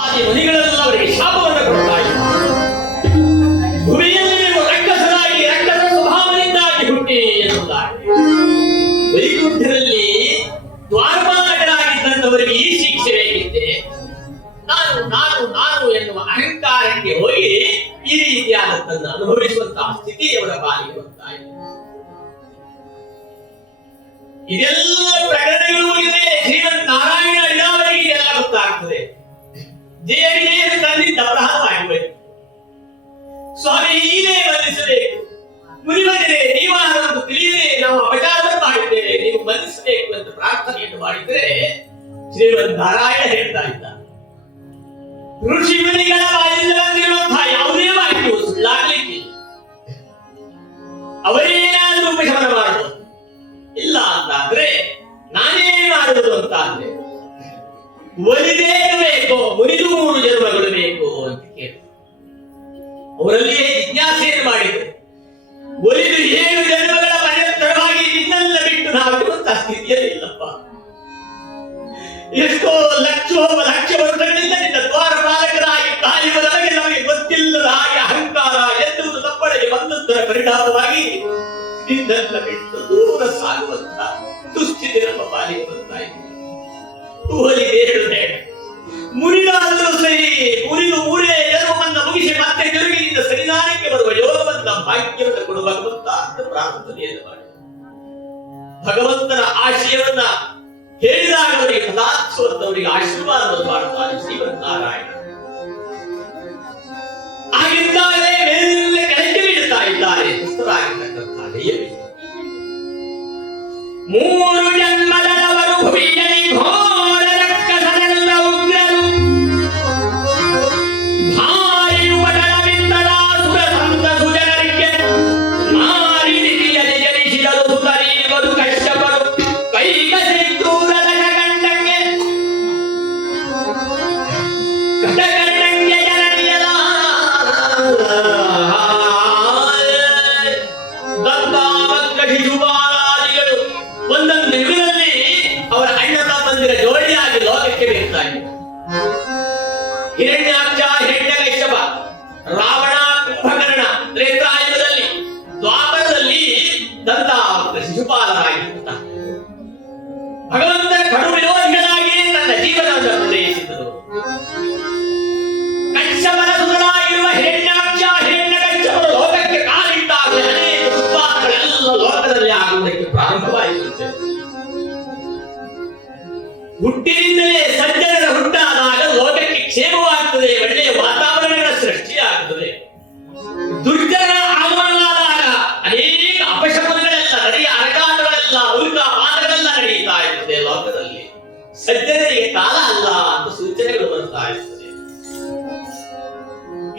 ಮುನಿಗಳೆಲ್ಲ ಅವರಿಗೆ ಶಾಪವನ್ನು ಕೊಡ್ತಾ ಇದ್ದಾರೆ. ಭೂಮಿಯಲ್ಲಿ ನೀವು ರಕ್ಕಸರಾಗಿ ರಕ್ಕಸ ಸ್ವಭಾವದಿಂದಾಗಿ ಹುಟ್ಟಿ ಎನ್ನುತ್ತಾರೆ. ವೈಕುಂಠದಲ್ಲಿ ದ್ವಾರಪಾಲಕರಾಗಿದ್ದಂಥವರಿಗೆ ಈ ಶಿಕ್ಷೆ ಬೇಕಿತ್ತೆ. ನಾನು ನಾನು ನಾನು ಎನ್ನುವ ಅಹಂಕಾರಕ್ಕೆ ಹೋಗಿ ಈ ರೀತಿಯಾದದ್ದನ್ನು ಅನುಭವಿಸುವಂತಹ ಸ್ಥಿತಿ ಅವರ ಪಾಲಿಗೆ ಬರ್ತಾ ಇದೆ. ಇದೆಲ್ಲ ಪ್ರಕರಣಗಳು ಮುಗಿದ್ರೆ ಶ್ರೀಮನ್ ನಾರಾಯಣ ಇಡಾವರಿಗೆ ಇದೆಲ್ಲ ಗೊತ್ತಾಗ್ತದೆ. ದೇವರಿಗೆ ತಂದಿದ್ದ ಅಪರಾಧವಾಗಬೇಕು. ಸ್ವಾಮಿ ನೀನೇ ಬಂಧಿಸಬೇಕು, ಮುನಿವರೇ ನೀವಾದರೂ ತಿಳಿಯದೆ ನಾವು ಅಪಚಾರವನ್ನು ಮಾಡಿದ್ದೇವೆ, ನೀವು ಬಂಧಿಸಬೇಕು ಅಂತ ಪ್ರಾರ್ಥನೆಯನ್ನು ಮಾಡಿದ್ರೆ ಶ್ರೀಮನ್ ನಾರಾಯಣ ಹೇಳ್ತಾ ಇದ್ದ, ಋಷಿ ಮುನಿಗಳ ಬಾಯಿಂದ ಬಂದಿರುವಂತಹ ಯಾವುದೇ ಮಾಹಿತಿಯು ಸುಳ್ಳಾಗಲಿಕ್ಕಿಲ್ಲ. ಅವರೇನಾದರೂ ಉಪಶಮನ ಮಾಡಬಹುದು. ಇಲ್ಲ ಅಂತಾದ್ರೆ ನಾನೇ ಮಾಡುವುದು ಅಂತ ಅಂದ್ರೆ ಒಲಿದೇ ಬೇಕು, ಮುರಿದು 3 ಜನ್ಮಗಳು ಬೇಕು ಅಂತ ಕೇಳಿ ಅವರಲ್ಲಿಯೇ ಜಿಜ್ಞಾಸೆಯನ್ನು ಮಾಡಿದರು. ಒಲಿದು 7 ಜನ್ಮಗಳ ಪರ್ಯಂತರವಾಗಿ ನಿನ್ನೆಲ್ಲ ಬಿಟ್ಟು ನಾವಿರುವಂತಹ ಸ್ಥಿತಿಯಲ್ಲಿಲ್ಲಪ್ಪ. ಎಷ್ಟೋ ಲಕ್ಷ ವರ್ಷಗಳಿಂದ ನಿನ್ನ ದ್ವಾರಪಾಲಕರಾಗಿ ಕಾಯುವುದಕ್ಕೆ ನಮಗೆ ಗೊತ್ತಿಲ್ಲದ ಹಾಗೆ ಅಹಂಕಾರ ಎನ್ನುವುದು ನಮ್ಮೊಳಗೆ ಬಂದದ್ದರ ಪರಿಣಾಮವಾಗಿ ನಿನ್ನೆಲ್ಲ ಬಿಟ್ಟು ದೂರ ಸಾಗುವಂತ ದುಸ್ಥಿತಿ ನಮ್ಮ ಪಾಲಿಗೆ ಬರ್ತಾ ಇದೆ. ಮುರಿದಾದರೂ ಸರಿ, ಮುರಿದು 3 ಜನ್ಮವನ್ನು ಮುಗಿಸಿ ಮತ್ತೆ ತಿರುಗಿನಿಂದ ಸನ್ನಿಧಾನಕ್ಕೆ ಬರುವ ಯೋಗವಂತ ಭಾಗ್ಯವನ್ನು ಕೊಡುವ ಭಗವಂತ ಅಂತ ಪ್ರಾರ್ಥನೆಯನ್ನು ಮಾಡಿ ಭಗವಂತನ ಆಶಯವನ್ನ ಹೇಳಿದಾಗ ಅವರಿಗೆ ಸದಾತ್ಸವರಿಗೆ ಆಶೀರ್ವಾದವನ್ನು ಮಾಡುತ್ತಾರೆ ಶ್ರೀಮನ್ನಾರಾಯಣ. ಆಗಿದ್ದಾಗಲೇ ಮೇಲಿನಿಂದ ಕೆಳಗೆ ಬೀಳುತ್ತಾ ಇದ್ದಾರೆ ದುಷ್ಟರಾಗಿರ್ತಕ್ಕಂಥ ದೈವವೇ. 3 ಜನ್ಮದವರು ಭುವಿಯಲ್ಲಿ ಘೋರ ರಕ್ಕಸರೆಲ್ಲ ಉಗ್ರರು, ಭಾರಿ ಉಪಟಳವಿದ್ದರ ಸುರ ಸಂತ ಸುಜನರಿಗೆ ನಾರಿ ನಿಧಿಯಲ್ಲಿ ಜನಿಸಿದರು ಸುತರೀವರು ಕಶ್ಯಪರು ಕೈಗ ಸಿದ್ದೂರದ ಕಟಕಂಡಂಗೆ ಜನನಿಯದ ದಂತಾವಕ್ರ ಶಿಶುಪಾಲಾದಿಗಳು ಒಂದೊಂದು ಯುಗದಲ್ಲಿ ಅವರ ಅಣ್ಣ ತಮ್ಮಂದಿರ ಜೋಡಿಯಾಗಿ ಲೋಕಕ್ಕೆ ಬರ್ತಾ ಇದ್ದಾರೆ. ಹಿರಣ್ಯಾಕ್ಷ, ಹಿರಣ್ಯಕಶ್ಯಪ, ರಾವಣ, ಕುಂಭಕರ್ಣ ತ್ರೇತಾಯುಗದಲ್ಲಿ, ದ್ವಾಪರದಲ್ಲಿ ದಂತಾವಕ್ರ ಶಿಶುಪಾಲರಾಗಿರುತ್ತಾರೆ. ಭಗವಂತನ ಕಡು ವಿರೋಧಿಗಳಾಗಿ ತನ್ನ ಜೀವನವನ್ನು ಪೂರೈಸಿದರು. ಕಶ್ಯಪನ ಸುತರಾಗಿರುವ ಹಿರಣ್ಯಾಕ್ಷ, ಹಿರಣ್ಯಕಶ್ಯಪರು ಲೋಕಕ್ಕೆ ಕಾಲಿಟ್ಟಾಗ ಅನೇಕ ಉತ್ಪಾದನೆಗಳೆಲ್ಲ ಲೋಕದಲ್ಲಿ ಆಗುವುದಕ್ಕೆ ಪ್ರಾರಂಭವಾಯಿತು. ಹುಟ್ಟಿನಿಂದಲೇ ಸಜ್ಜನರ ಹುಟ್ಟಾದಾಗ ಲೋಕಕ್ಕೆ ಕ್ಷೇಮವಾಗ್ತದೆ, ಒಳ್ಳೆಯ ವಾತಾವರಣಗಳ ಸೃಷ್ಟಿಯಾಗುತ್ತದೆ. ದುರ್ಜನ ಆಗಮನವಾದಾಗ ಅನೇಕ ಅಪಶಕುನಗಳೆಲ್ಲ ನಡೆಯ ಅರಕಾಟಗಳೆಲ್ಲ ಉಲ್ಕಾ ಪಾದಗಳೆಲ್ಲ ನಡೆಯುತ್ತಾ ಇರ್ತದೆ ಲೋಕದಲ್ಲಿ. ಸಜ್ಜನರಿಗೆ ಕಾಲ ಅಲ್ಲ ಅಂತ ಸೂಚನೆಗಳು ಬರ್ತಾ ಇರ್ತದೆ.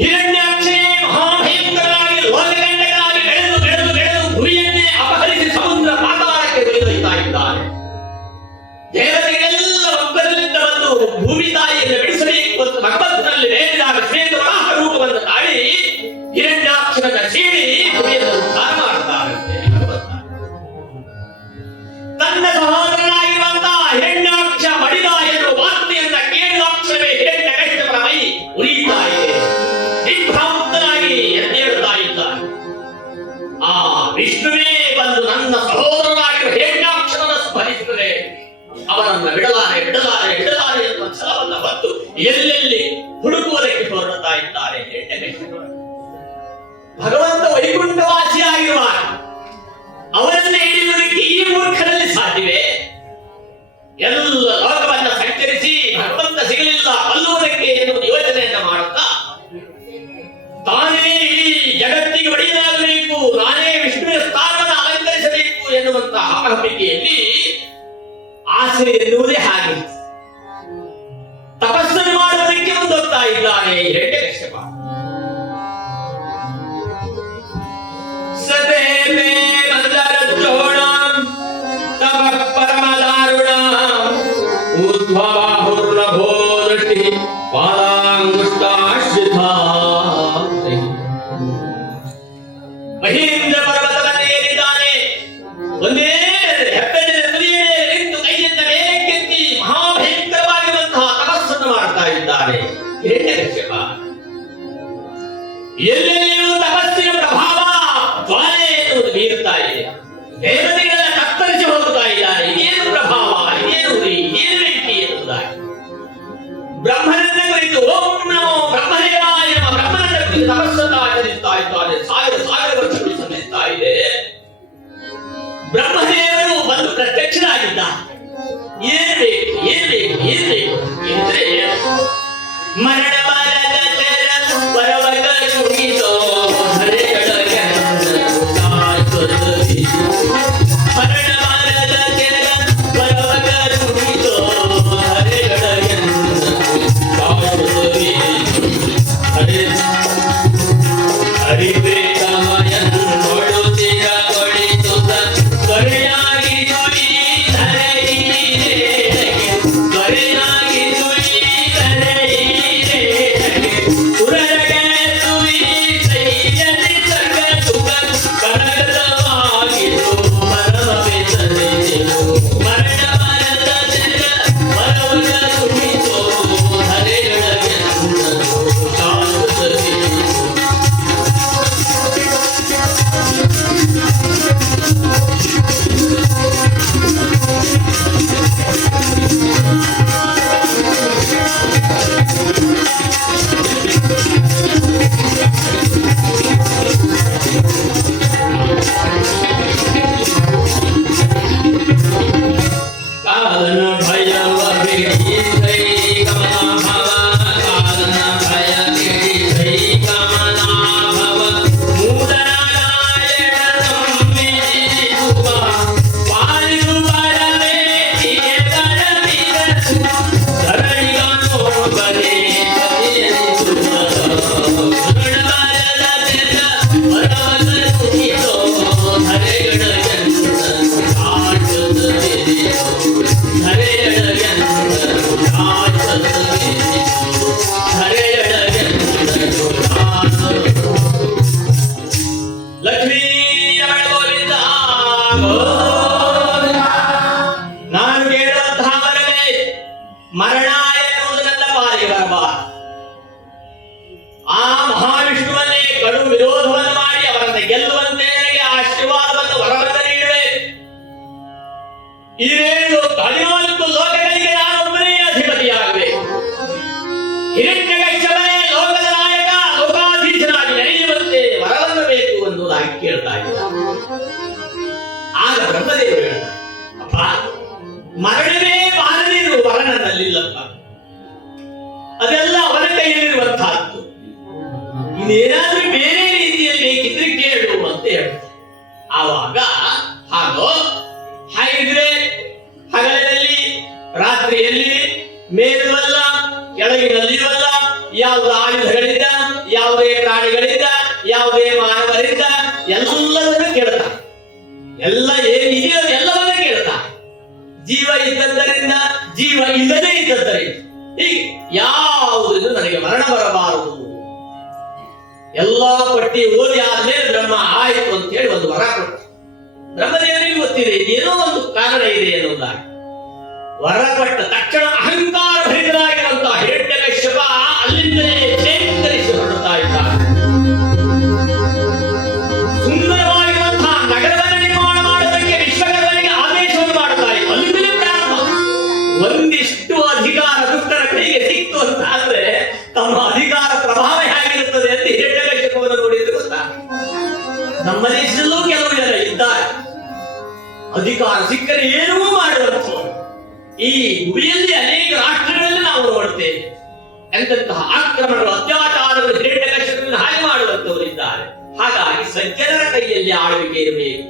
ಹಿರಣ್ಯಾಕ್ಷನೇ ಮಹಾಭಯಂಕರನಾಗಿ ಲೋಕಗಂಡಗಳಾಗಿ ಬೆಳೆದು ಬೆಳೆದು ಬೆಳೆದು ಭೂಮಿಯನ್ನೇ ಅಪಹರಿಸಿ ಸಮುದ್ರ ಪಾತಾಳಕ್ಕೆ ಒಯ್ದೊಯ್ತಾ ಇದ್ದಾರೆ. ದೇವತೆಗಳೆಲ್ಲ ಒಬ್ಬರಿಂದ ಬಂದು ಭೂಮಿ ತಾಯಿಯನ್ನು ಬಿಡಿಸಬೇಕು ಅಂತ ಭಗವಂತನಲ್ಲಿ ಬೇಡಿದಾಗ ಶ್ವೇತವರಾಹ ರೂಪವನ್ನು ತಾಳಿ ಹಿರಣ್ಯಾಕ್ಷನ ಸೀಳಿ ಭೂಮಿಯನ್ನು ಉದ್ಧಾರ ಮಾಡುತ್ತಾರಂತೆ ಭಗವಂತ. ತನ್ನ ಸಹೋದರನಾಗಿರುವಂತಹ ಹಿರಣ್ಯಾಕ್ಷ ಮಡಿದ ಎನ್ನುವ ವಾರ್ತೆಯನ್ನ ಕೇಳಿದಾಕ್ಷಣವೇ ಹಿರಣ್ಯಕಶ್ಯಪರ ಮೈ ಉರಿಯುತ್ತಾ ಇದೆ. ದಿಗ್ಭ್ರಾಂತನಾಗಿ ಎದ್ದೇಳುತ್ತಾ ಇದ್ದಾನೆ. ಆ ವಿಷ್ಣುವೇ ಬಂದು ನನ್ನ ಸಹೋದರನಾಗಿರುವ ಹಿರಣ್ಯಾಕ್ಷರನ್ನು ಸ್ಮರಿಸಿದರೆ ಅವರನ್ನು ಬಿಡಲಾರೆ ಬಿಡಲಾರೆ ಬಿಡಲಾರೆ ಎನ್ನುವ ಛಲವನ್ನು ಹೊತ್ತು ಎಲ್ಲೆಲ್ಲಿ ಹುಡುಕುವುದಕ್ಕೆ ಹೊರಡ್ತಾ ಇದ್ದಾರೆ ಹಿರಣ್ಯಕಶ್ಯಪರು. ಭಗವಂತ ವೈಕುಂಠವಾಸಿಯಾಗಿರುವ ಅವರನ್ನು ಹಿಡಿಯುವುದಕ್ಕೆ ಈ ಮೂರ್ಖರಲ್ಲಿ ಸಾಧ್ಯವೇ? ಎಲ್ಲ ಲೋಕವನ್ನು ಸಂಚರಿಸಿ ಭಗವಂತ ಸಿಗಲಿಲ್ಲ ಕೊಲ್ಲುವುದಕ್ಕೆ ಎನ್ನುವ ಯೋಚನೆಯನ್ನ ಮಾಡುತ್ತಾ ತಾನೇ ಈ ಜಗತ್ತಿಗೆ ಒಡೆಯನಾಗಬೇಕು, ನಾನೇ ವಿಷ್ಣುವಿನ ಸ್ಥಾನವನ್ನು ಅಲಂಕರಿಸಬೇಕು ಎನ್ನುವಂತಹ ನಂಬಿಕೆಯಲ್ಲಿ ಆಸೆ ಎನ್ನುವುದೇ ಹಾಗೆ ತಪಸ್ಸನ್ನು ಮಾಡುವುದಕ್ಕೆ ಮುಂದೋಗ್ತಾ ಇದ್ದಾನೆ ಹಿರಣ್ಯಕಶ್ಯಪ. ಸದೇವೇ ಮಂದರದ್ರೋಣಾಂ ತಪಃ ಪರಮದಾರುಣಾಂ ಊರ್ಧ್ವಬಾಹುರ್ನಭೋ ದೃಷ್ಟಿ ಪಾದಾಂಗುಷ್ಟಾಶ್ರಿತಾ. ಮಹೇಂದ್ರ ಪರ್ವತವನ್ನೇರಿದ್ದಾನೆ. ಒಂದೇ ಹೆಬ್ಬೆರಳಿನ ತುದಿಯಲ್ಲಿ ನಿಂತು ಕೈಯಿಂದ ಮೇಲೆಕ್ಕೆತ್ತಿ ಮಹಾಭಯಂಕರವಾಗಿರುವಂತಹ ತಪಸ್ಸನ್ನು ಮಾಡ್ತಾ ಇದ್ದಾನೆ. ಹಿರಣ್ಯಕಶ್ಯಪ ಎಲ್ಲೆಲ್ಲಿಯೂ ತಪಸ್ಸಿನ ಪ್ರಭಾವ ಜ್ವಾಲೆ ಎನ್ನುವುದು ಬೀರುತ್ತಾ ಇದೆ. ದೇವತೆಗಳ ಕತ್ತರಿಸಿ ಹೋಗುತ್ತಾ ಇದ್ದಾರೆ. ಇದೇನು ಪ್ರಭಾವ, ಇದೇನು ಉರಿ, ಇದೇನು ಬೆಂಕಿ ಎನ್ನುವುದಾಗಿ ಬ್ರಹ್ಮನನ್ನ ಕುರಿತು ಓಂ ನಮೋ ಬ್ರಹ್ಮದೇವಾಯ ನಮಃ ಬ್ರಹ್ಮನನ್ನ ಕುರಿತು ತಪಸ್ಸನ್ನು ಆಚರಿಸ್ತಾ ಇದ್ದಾನೆ. ಸಾವಿರ ವರ್ಷಗಳು ಸಲ್ಲಿಸ್ತಾ ಇದೆ. ಬ್ರಹ್ಮದೇವರು ಬಂದು ಪ್ರತ್ಯಕ್ಷರಾಗಿದ್ದ. ಏನ್ ಬೇಕು ಎಂದ್ರೆ ಮರಣ ಮರಣ ಎನ್ನುವುದು ನನ್ನ ಪಾಲಿಗೆ ಬರಬಾರದು. ಆ ಮಹಾವಿಷ್ಣುವನ್ನೇ ಕಡು ವಿರೋಧವನ್ನು ಮಾಡಿ ಅವರನ್ನು ಗೆಲ್ಲುವಂತೆ ನನಗೆ ಆಶೀರ್ವಾದವನ್ನು ವರವನ್ನು ನೀಡುವೆ. ಇದೇನು 14 ಲೋಕಗಳಿಗೆ ನಾನೊಬ್ಬನೇ ಅಧಿಪತಿಯಾಗಬೇಕು. ಹಿರಣ್ಯಕಶ್ಯಪನೇ ಲೋಕದ ನಾಯಕ, ಲೋಕಾಧೀಶನಾಗಿ ನಡೆಯುವಂತೆ ವರವನ್ನು ಬೇಕು ಎನ್ನುವುದಾಗಿ ಕೇಳ್ತಾ ಇದ್ದ. ಆಗ ಬ್ರಹ್ಮದೇವರು ಹೇಳ್ತಾರೆ, ಅಪ್ಪ ಮರಣವೇ ಬಾರದಿರು ವರನಲ್ಲಿಲ್ಲಪ್ಪ, ಅದೆಲ್ಲ ಅವನ ಕೈಯಲ್ಲಿರುವಂತಹದ್ದು. ಇನ್ನೇನಾದ್ರೂ ಬೇರೆ ರೀತಿಯಲ್ಲಿ ಬೇಕಿದ್ರೆ ಕೇಳು ಅಂತ ಹೇಳ್ತಾರೆ. ಆವಾಗ ಹಾಗಿದ್ರೆ ಹಗಲಿನಲ್ಲಿ ರಾತ್ರಿಯಲ್ಲಿ ಮೇಲುವಲ್ಲ ಕೆಳಗಿನಲ್ಲಿಯೂ ಯಾವುದೇ ಆಯುಧಗಳಿಂದ, ಯಾವುದೇ ಪ್ರಾಣಿಗಳಿಂದ, ಯಾವುದೇ ಮಾನವರಿಂದ ಎಲ್ಲವನ್ನೂ ಕೇಳ್ತಾರೆ. ಎಲ್ಲ ಏನಿದೆಯೋ ಎಲ್ಲವನ್ನೂ ಕೇಳ್ತಾರೆ. ಜೀವ ಇದ್ದದ್ದರಿಂದ, ಜೀವ ಇಲ್ಲದೇ ಇದ್ದದ್ದರಿಂದ, ಹೀಗೆ ಯಾವುದನ್ನು ನನಗೆ ಮರಣ ಬರಬಾರದು. ಎಲ್ಲಾ ಪಟ್ಟಿ ಓದಿ ಆದ್ಮೇಲೆ ಬ್ರಹ್ಮ ಆಯಿತು ಅಂತ ಹೇಳಿ ಒಂದು ವರ ಕೊಟ್ಟು, ಬ್ರಹ್ಮದೇವರಿಗೆ ಗೊತ್ತಿದೆ ಏನೋ ಒಂದು ಕಾರಣ ಇದೆ ಅನ್ನೋದಾಗಿ ವರ ಕೊಟ್ಟ ತಕ್ಷಣ ಅಹಂಕಾರ ಭರಿತರಾಗಿರುವಂತಹ ಹಿರಣ್ಯಕಶ್ಯಪ ಅಲ್ಲಿಂದಲೇ ಚೇತರಿಸಿ ಹೊರಡ್ತಾ ಇದ್ದಾರೆ. ಸುಂದರವಾಗಿರುವಂತಹ ನಗರವನ್ನು ನಿರ್ಮಾಣ ಮಾಡೋದಕ್ಕೆ ವಿಶ್ವಕರ್ಮನಿಗೆ ಆದೇಶವನ್ನು ಮಾಡ್ತಾ ಇತ್ತು. ಅಲ್ಲಿಂದಲೇ ಪ್ರಾರಂಭ. ಒಂದಿಷ್ಟು ಅಧಿಕಾರ ದುಷ್ಟರ ಕೈಗೆ ಸಿಕ್ತು ಅಂತ ಆದ್ರೆ ತಮ್ಮ ಅಧಿಕಾರ ಪ್ರಭಾವ ಹೇಗಿರುತ್ತದೆ ಅಂತ ಹಿರಣ್ಯಕಶ್ಯಪವನ್ನು ನೋಡಿದ್ರೆ ಗೊತ್ತಾ. ನಮ್ಮ ದೇಶದಲ್ಲೂ ಕೆಲವು ಜನ ಇದ್ದಾರೆ, ಅಧಿಕಾರ ಸಿಕ್ಕರೆ ಏನೂ ಮಾಡುವಂಥವ್ರು. ಈ ಭೂಮಿಯಲ್ಲಿ ಅನೇಕ ರಾಷ್ಟ್ರಗಳಲ್ಲಿ ನಾವು ನೋಡ್ತೇವೆ ಎಂತಹ ಆಕ್ರಮಣಗಳು, ಅತ್ಯಾಚಾರಗಳು ಹಿರಣ್ಯಕಶ್ಯಪನನ್ನು ಹಾಗೆ ಮಾಡುವಂತವರು ಇದ್ದಾರೆ. ಹಾಗಾಗಿ ಸಜ್ಜನರ ಕೈಯಲ್ಲಿ ಆಳ್ವಿಕೆ ಇರಬೇಕು.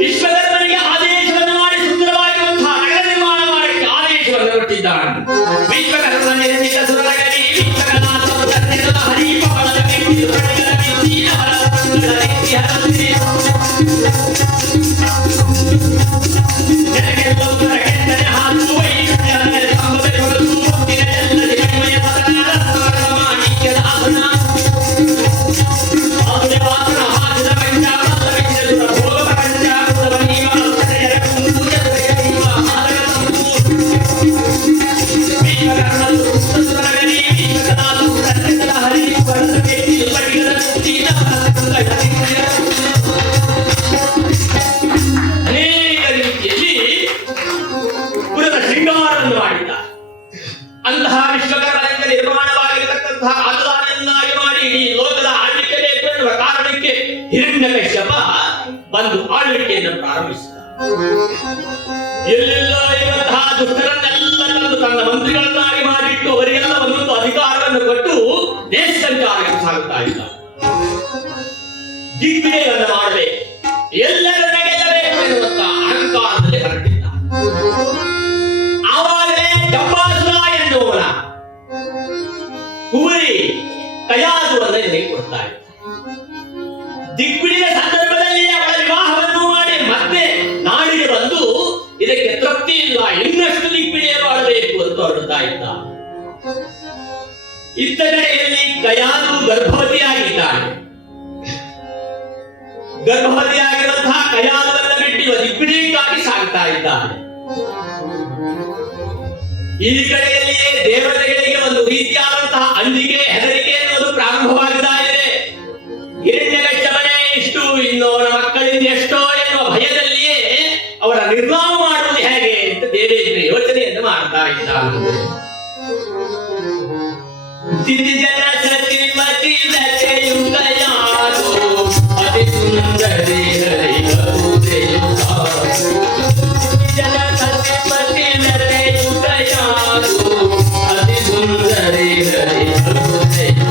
ವಿಶ್ವಕರ್ಮನಿಗೆ ಆದೇಶವನ್ನು ಮಾಡಿ ಸುಂದರವಾಗಿರುವಂತಹ ನಗರ ನಿರ್ಮಾಣ ಮಾಡಕ್ಕೆ ಆದೇಶವನ್ನು ಕೊಟ್ಟಿದ್ದಾನೆ. ವಿಶ್ವಕರ್ಮ ನಿರ್ಮಿತ ಸುರನಗರಿ ಅಂತಹ ವಿಶ್ವಕರ್ಮನಿಂದ ನಿರ್ಮಾಣವಾಗಿರತಕ್ಕಂತಹ ಆತುದಾನನ್ನಾಗಿ ಮಾಡಿ ಇಡೀ ಲೋಕದ ಆಳ್ವಿಕೆ ಬೇಕು ಎನ್ನುವ ಕಾರಣಕ್ಕೆ ಹಿರಣ್ಯಕಶ್ಯಪ ಬಂದು ಆಳ್ವಿಕೆಯನ್ನು ಪ್ರಾರಂಭಿಸಿದ. ಎಲ್ಲೆಲ್ಲ ಇರುವಂತಹ ದುಷ್ಟರನ್ನೆಲ್ಲ ತಂದು ತನ್ನ ಮಂತ್ರಿಗಳನ್ನಾಗಿ ಮಾಡಿಟ್ಟು ಅವರಿಗೆಲ್ಲ ಒಂದೊಂದು ಅಧಿಕಾರವನ್ನು ಕೊಟ್ಟು ದೇಶ ಸಂಚಾರಕ್ಕೆ ಸಾಗುತ್ತಾ ಇದ್ದ. ದಿಗ್ವಿಜಯವನ್ನು ಮಾಡಬೇಕು, ಎಲ್ಲರನ್ನ ಗೆಲ್ಲಬೇಕು ಎನ್ನುವಂತ ಅಹಂಕಾರದಲ್ಲಿ ಹೊರಟಿದ್ದ. ಆವಾಗಲೇ ಜಂಬಾಸುರ ಎನ್ನುವನ ಕುವರಿ ಕಯಾಸುರನ್ನ ನಿನಗೆ ಕೊಡ್ತಾ ಇದ್ದ. ದಿಗ್ವಿಜಯ ಸಂದರ್ಭದಲ್ಲಿ ಅವಳ ವಿವಾಹವನ್ನು ಮಾಡಿ ಮತ್ತೆ ನಾಡಿಗೆ ಬಂದು ಇದಕ್ಕೆ ತೃಪ್ತಿ ಇಲ್ಲ, ಇನ್ನಷ್ಟು ದಿಗ್ವಿಜಯ ಮಾಡಬೇಕು ಅಂತ ಹೊರಡ್ತಾ ಇದ್ದ. ಇತ್ತ ಕಡೆಯಲ್ಲಿ ಕಯಾಸು ಗರ್ಭವತಿಯಾಗಿದ್ದಾಳೆ. ಗರ್ಭವತಿಯಾಗಿರುವಂತಹ ಕಯಾಸವನ್ನು ಬಿಟ್ಟು ದಿಗ್ವಿಜಯಕ್ಕಾಗಿ ಸಾಗ್ತಾ ಇದ್ದಾಳೆ. ಈ ಕಡೆಯಲ್ಲಿಯೇ ದೇವತೆಗಳಿಗೆ ಒಂದು ರೀತಿಯಾದಂತಹ ಅಂಜಿಕೆ, ಹೆದರಿಕೆ ಎನ್ನುವುದು ಪ್ರಾರಂಭವಾಗ್ತಾ ಇದೆ. ಹಿರಣ್ಯಕಶ್ಯಪನೇ ಇಷ್ಟು, ಇನ್ನು ಅವನ ಮಕ್ಕಳಿಂದ ಎಷ್ಟೋ ಎನ್ನುವ ಭಯದಲ್ಲಿಯೇ ಅವರ ನಿರ್ನಾಮ ಮಾಡುವುದು ಹೇಗೆ ಅಂತ ದೇವೇಂದ್ರ ಯೋಚನೆಯನ್ನು ಮಾಡ್ತಾ ಇದ್ದಾರೆ. ದಿತಿಜನ ಸತಿಮತಿ ಲತೆಯುಗಯಾದು ಅತಿ ಸುಂದರಿ ಹರಿಬಹುದೆಯು ಜನ ಸತಿಮತಿ ಲತೆಯುಗಯಾದು ಅತಿ ಸುಂದರಿ ಹರಿಬಹುದೆಯು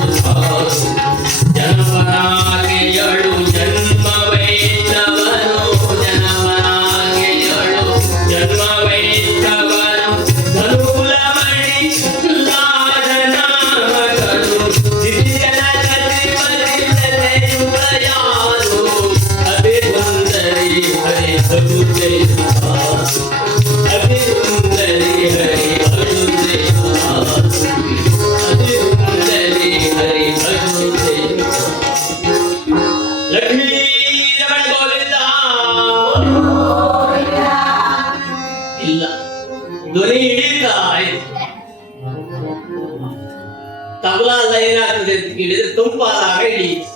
ಜನವರಾಗೆಯಳು ಜನ್ಮವೈದ್ದವನು ಜನವರಾಗೆಯಳು ಜನ್ಮವೈದ್ದವನು ಧನುಕುಲಮಣಿ ಲಾಡನಾಮಗಳು ದಿತಿಜನ ಸತಿಮತಿಯುಗಯಾದು ಅತಿ ಸುಂದರಿ ಹರಿಬಹುದೆಯು ಅತಿ ಸುಂದರಿ ಹರಿಬಹುದೆಯು ಅತಿ ಸುಂದರಿ ಹರಿಬಹುದೆಯು. ಲಕ್ಷ್ಮೀ ರಮಣ ಗೋವಿಂದ ಇಲ್ಲ, ಧ್ವನಿ ಹಿಡಿತಾ ಆಯ್ತು. ತಬಲಾ ಏನಾಗ್ತದೆ ಅಂತ ಕೇಳಿದ್ರೆ ತುಂಬಾದಾಗ ಹಿಡಿಯಿತು.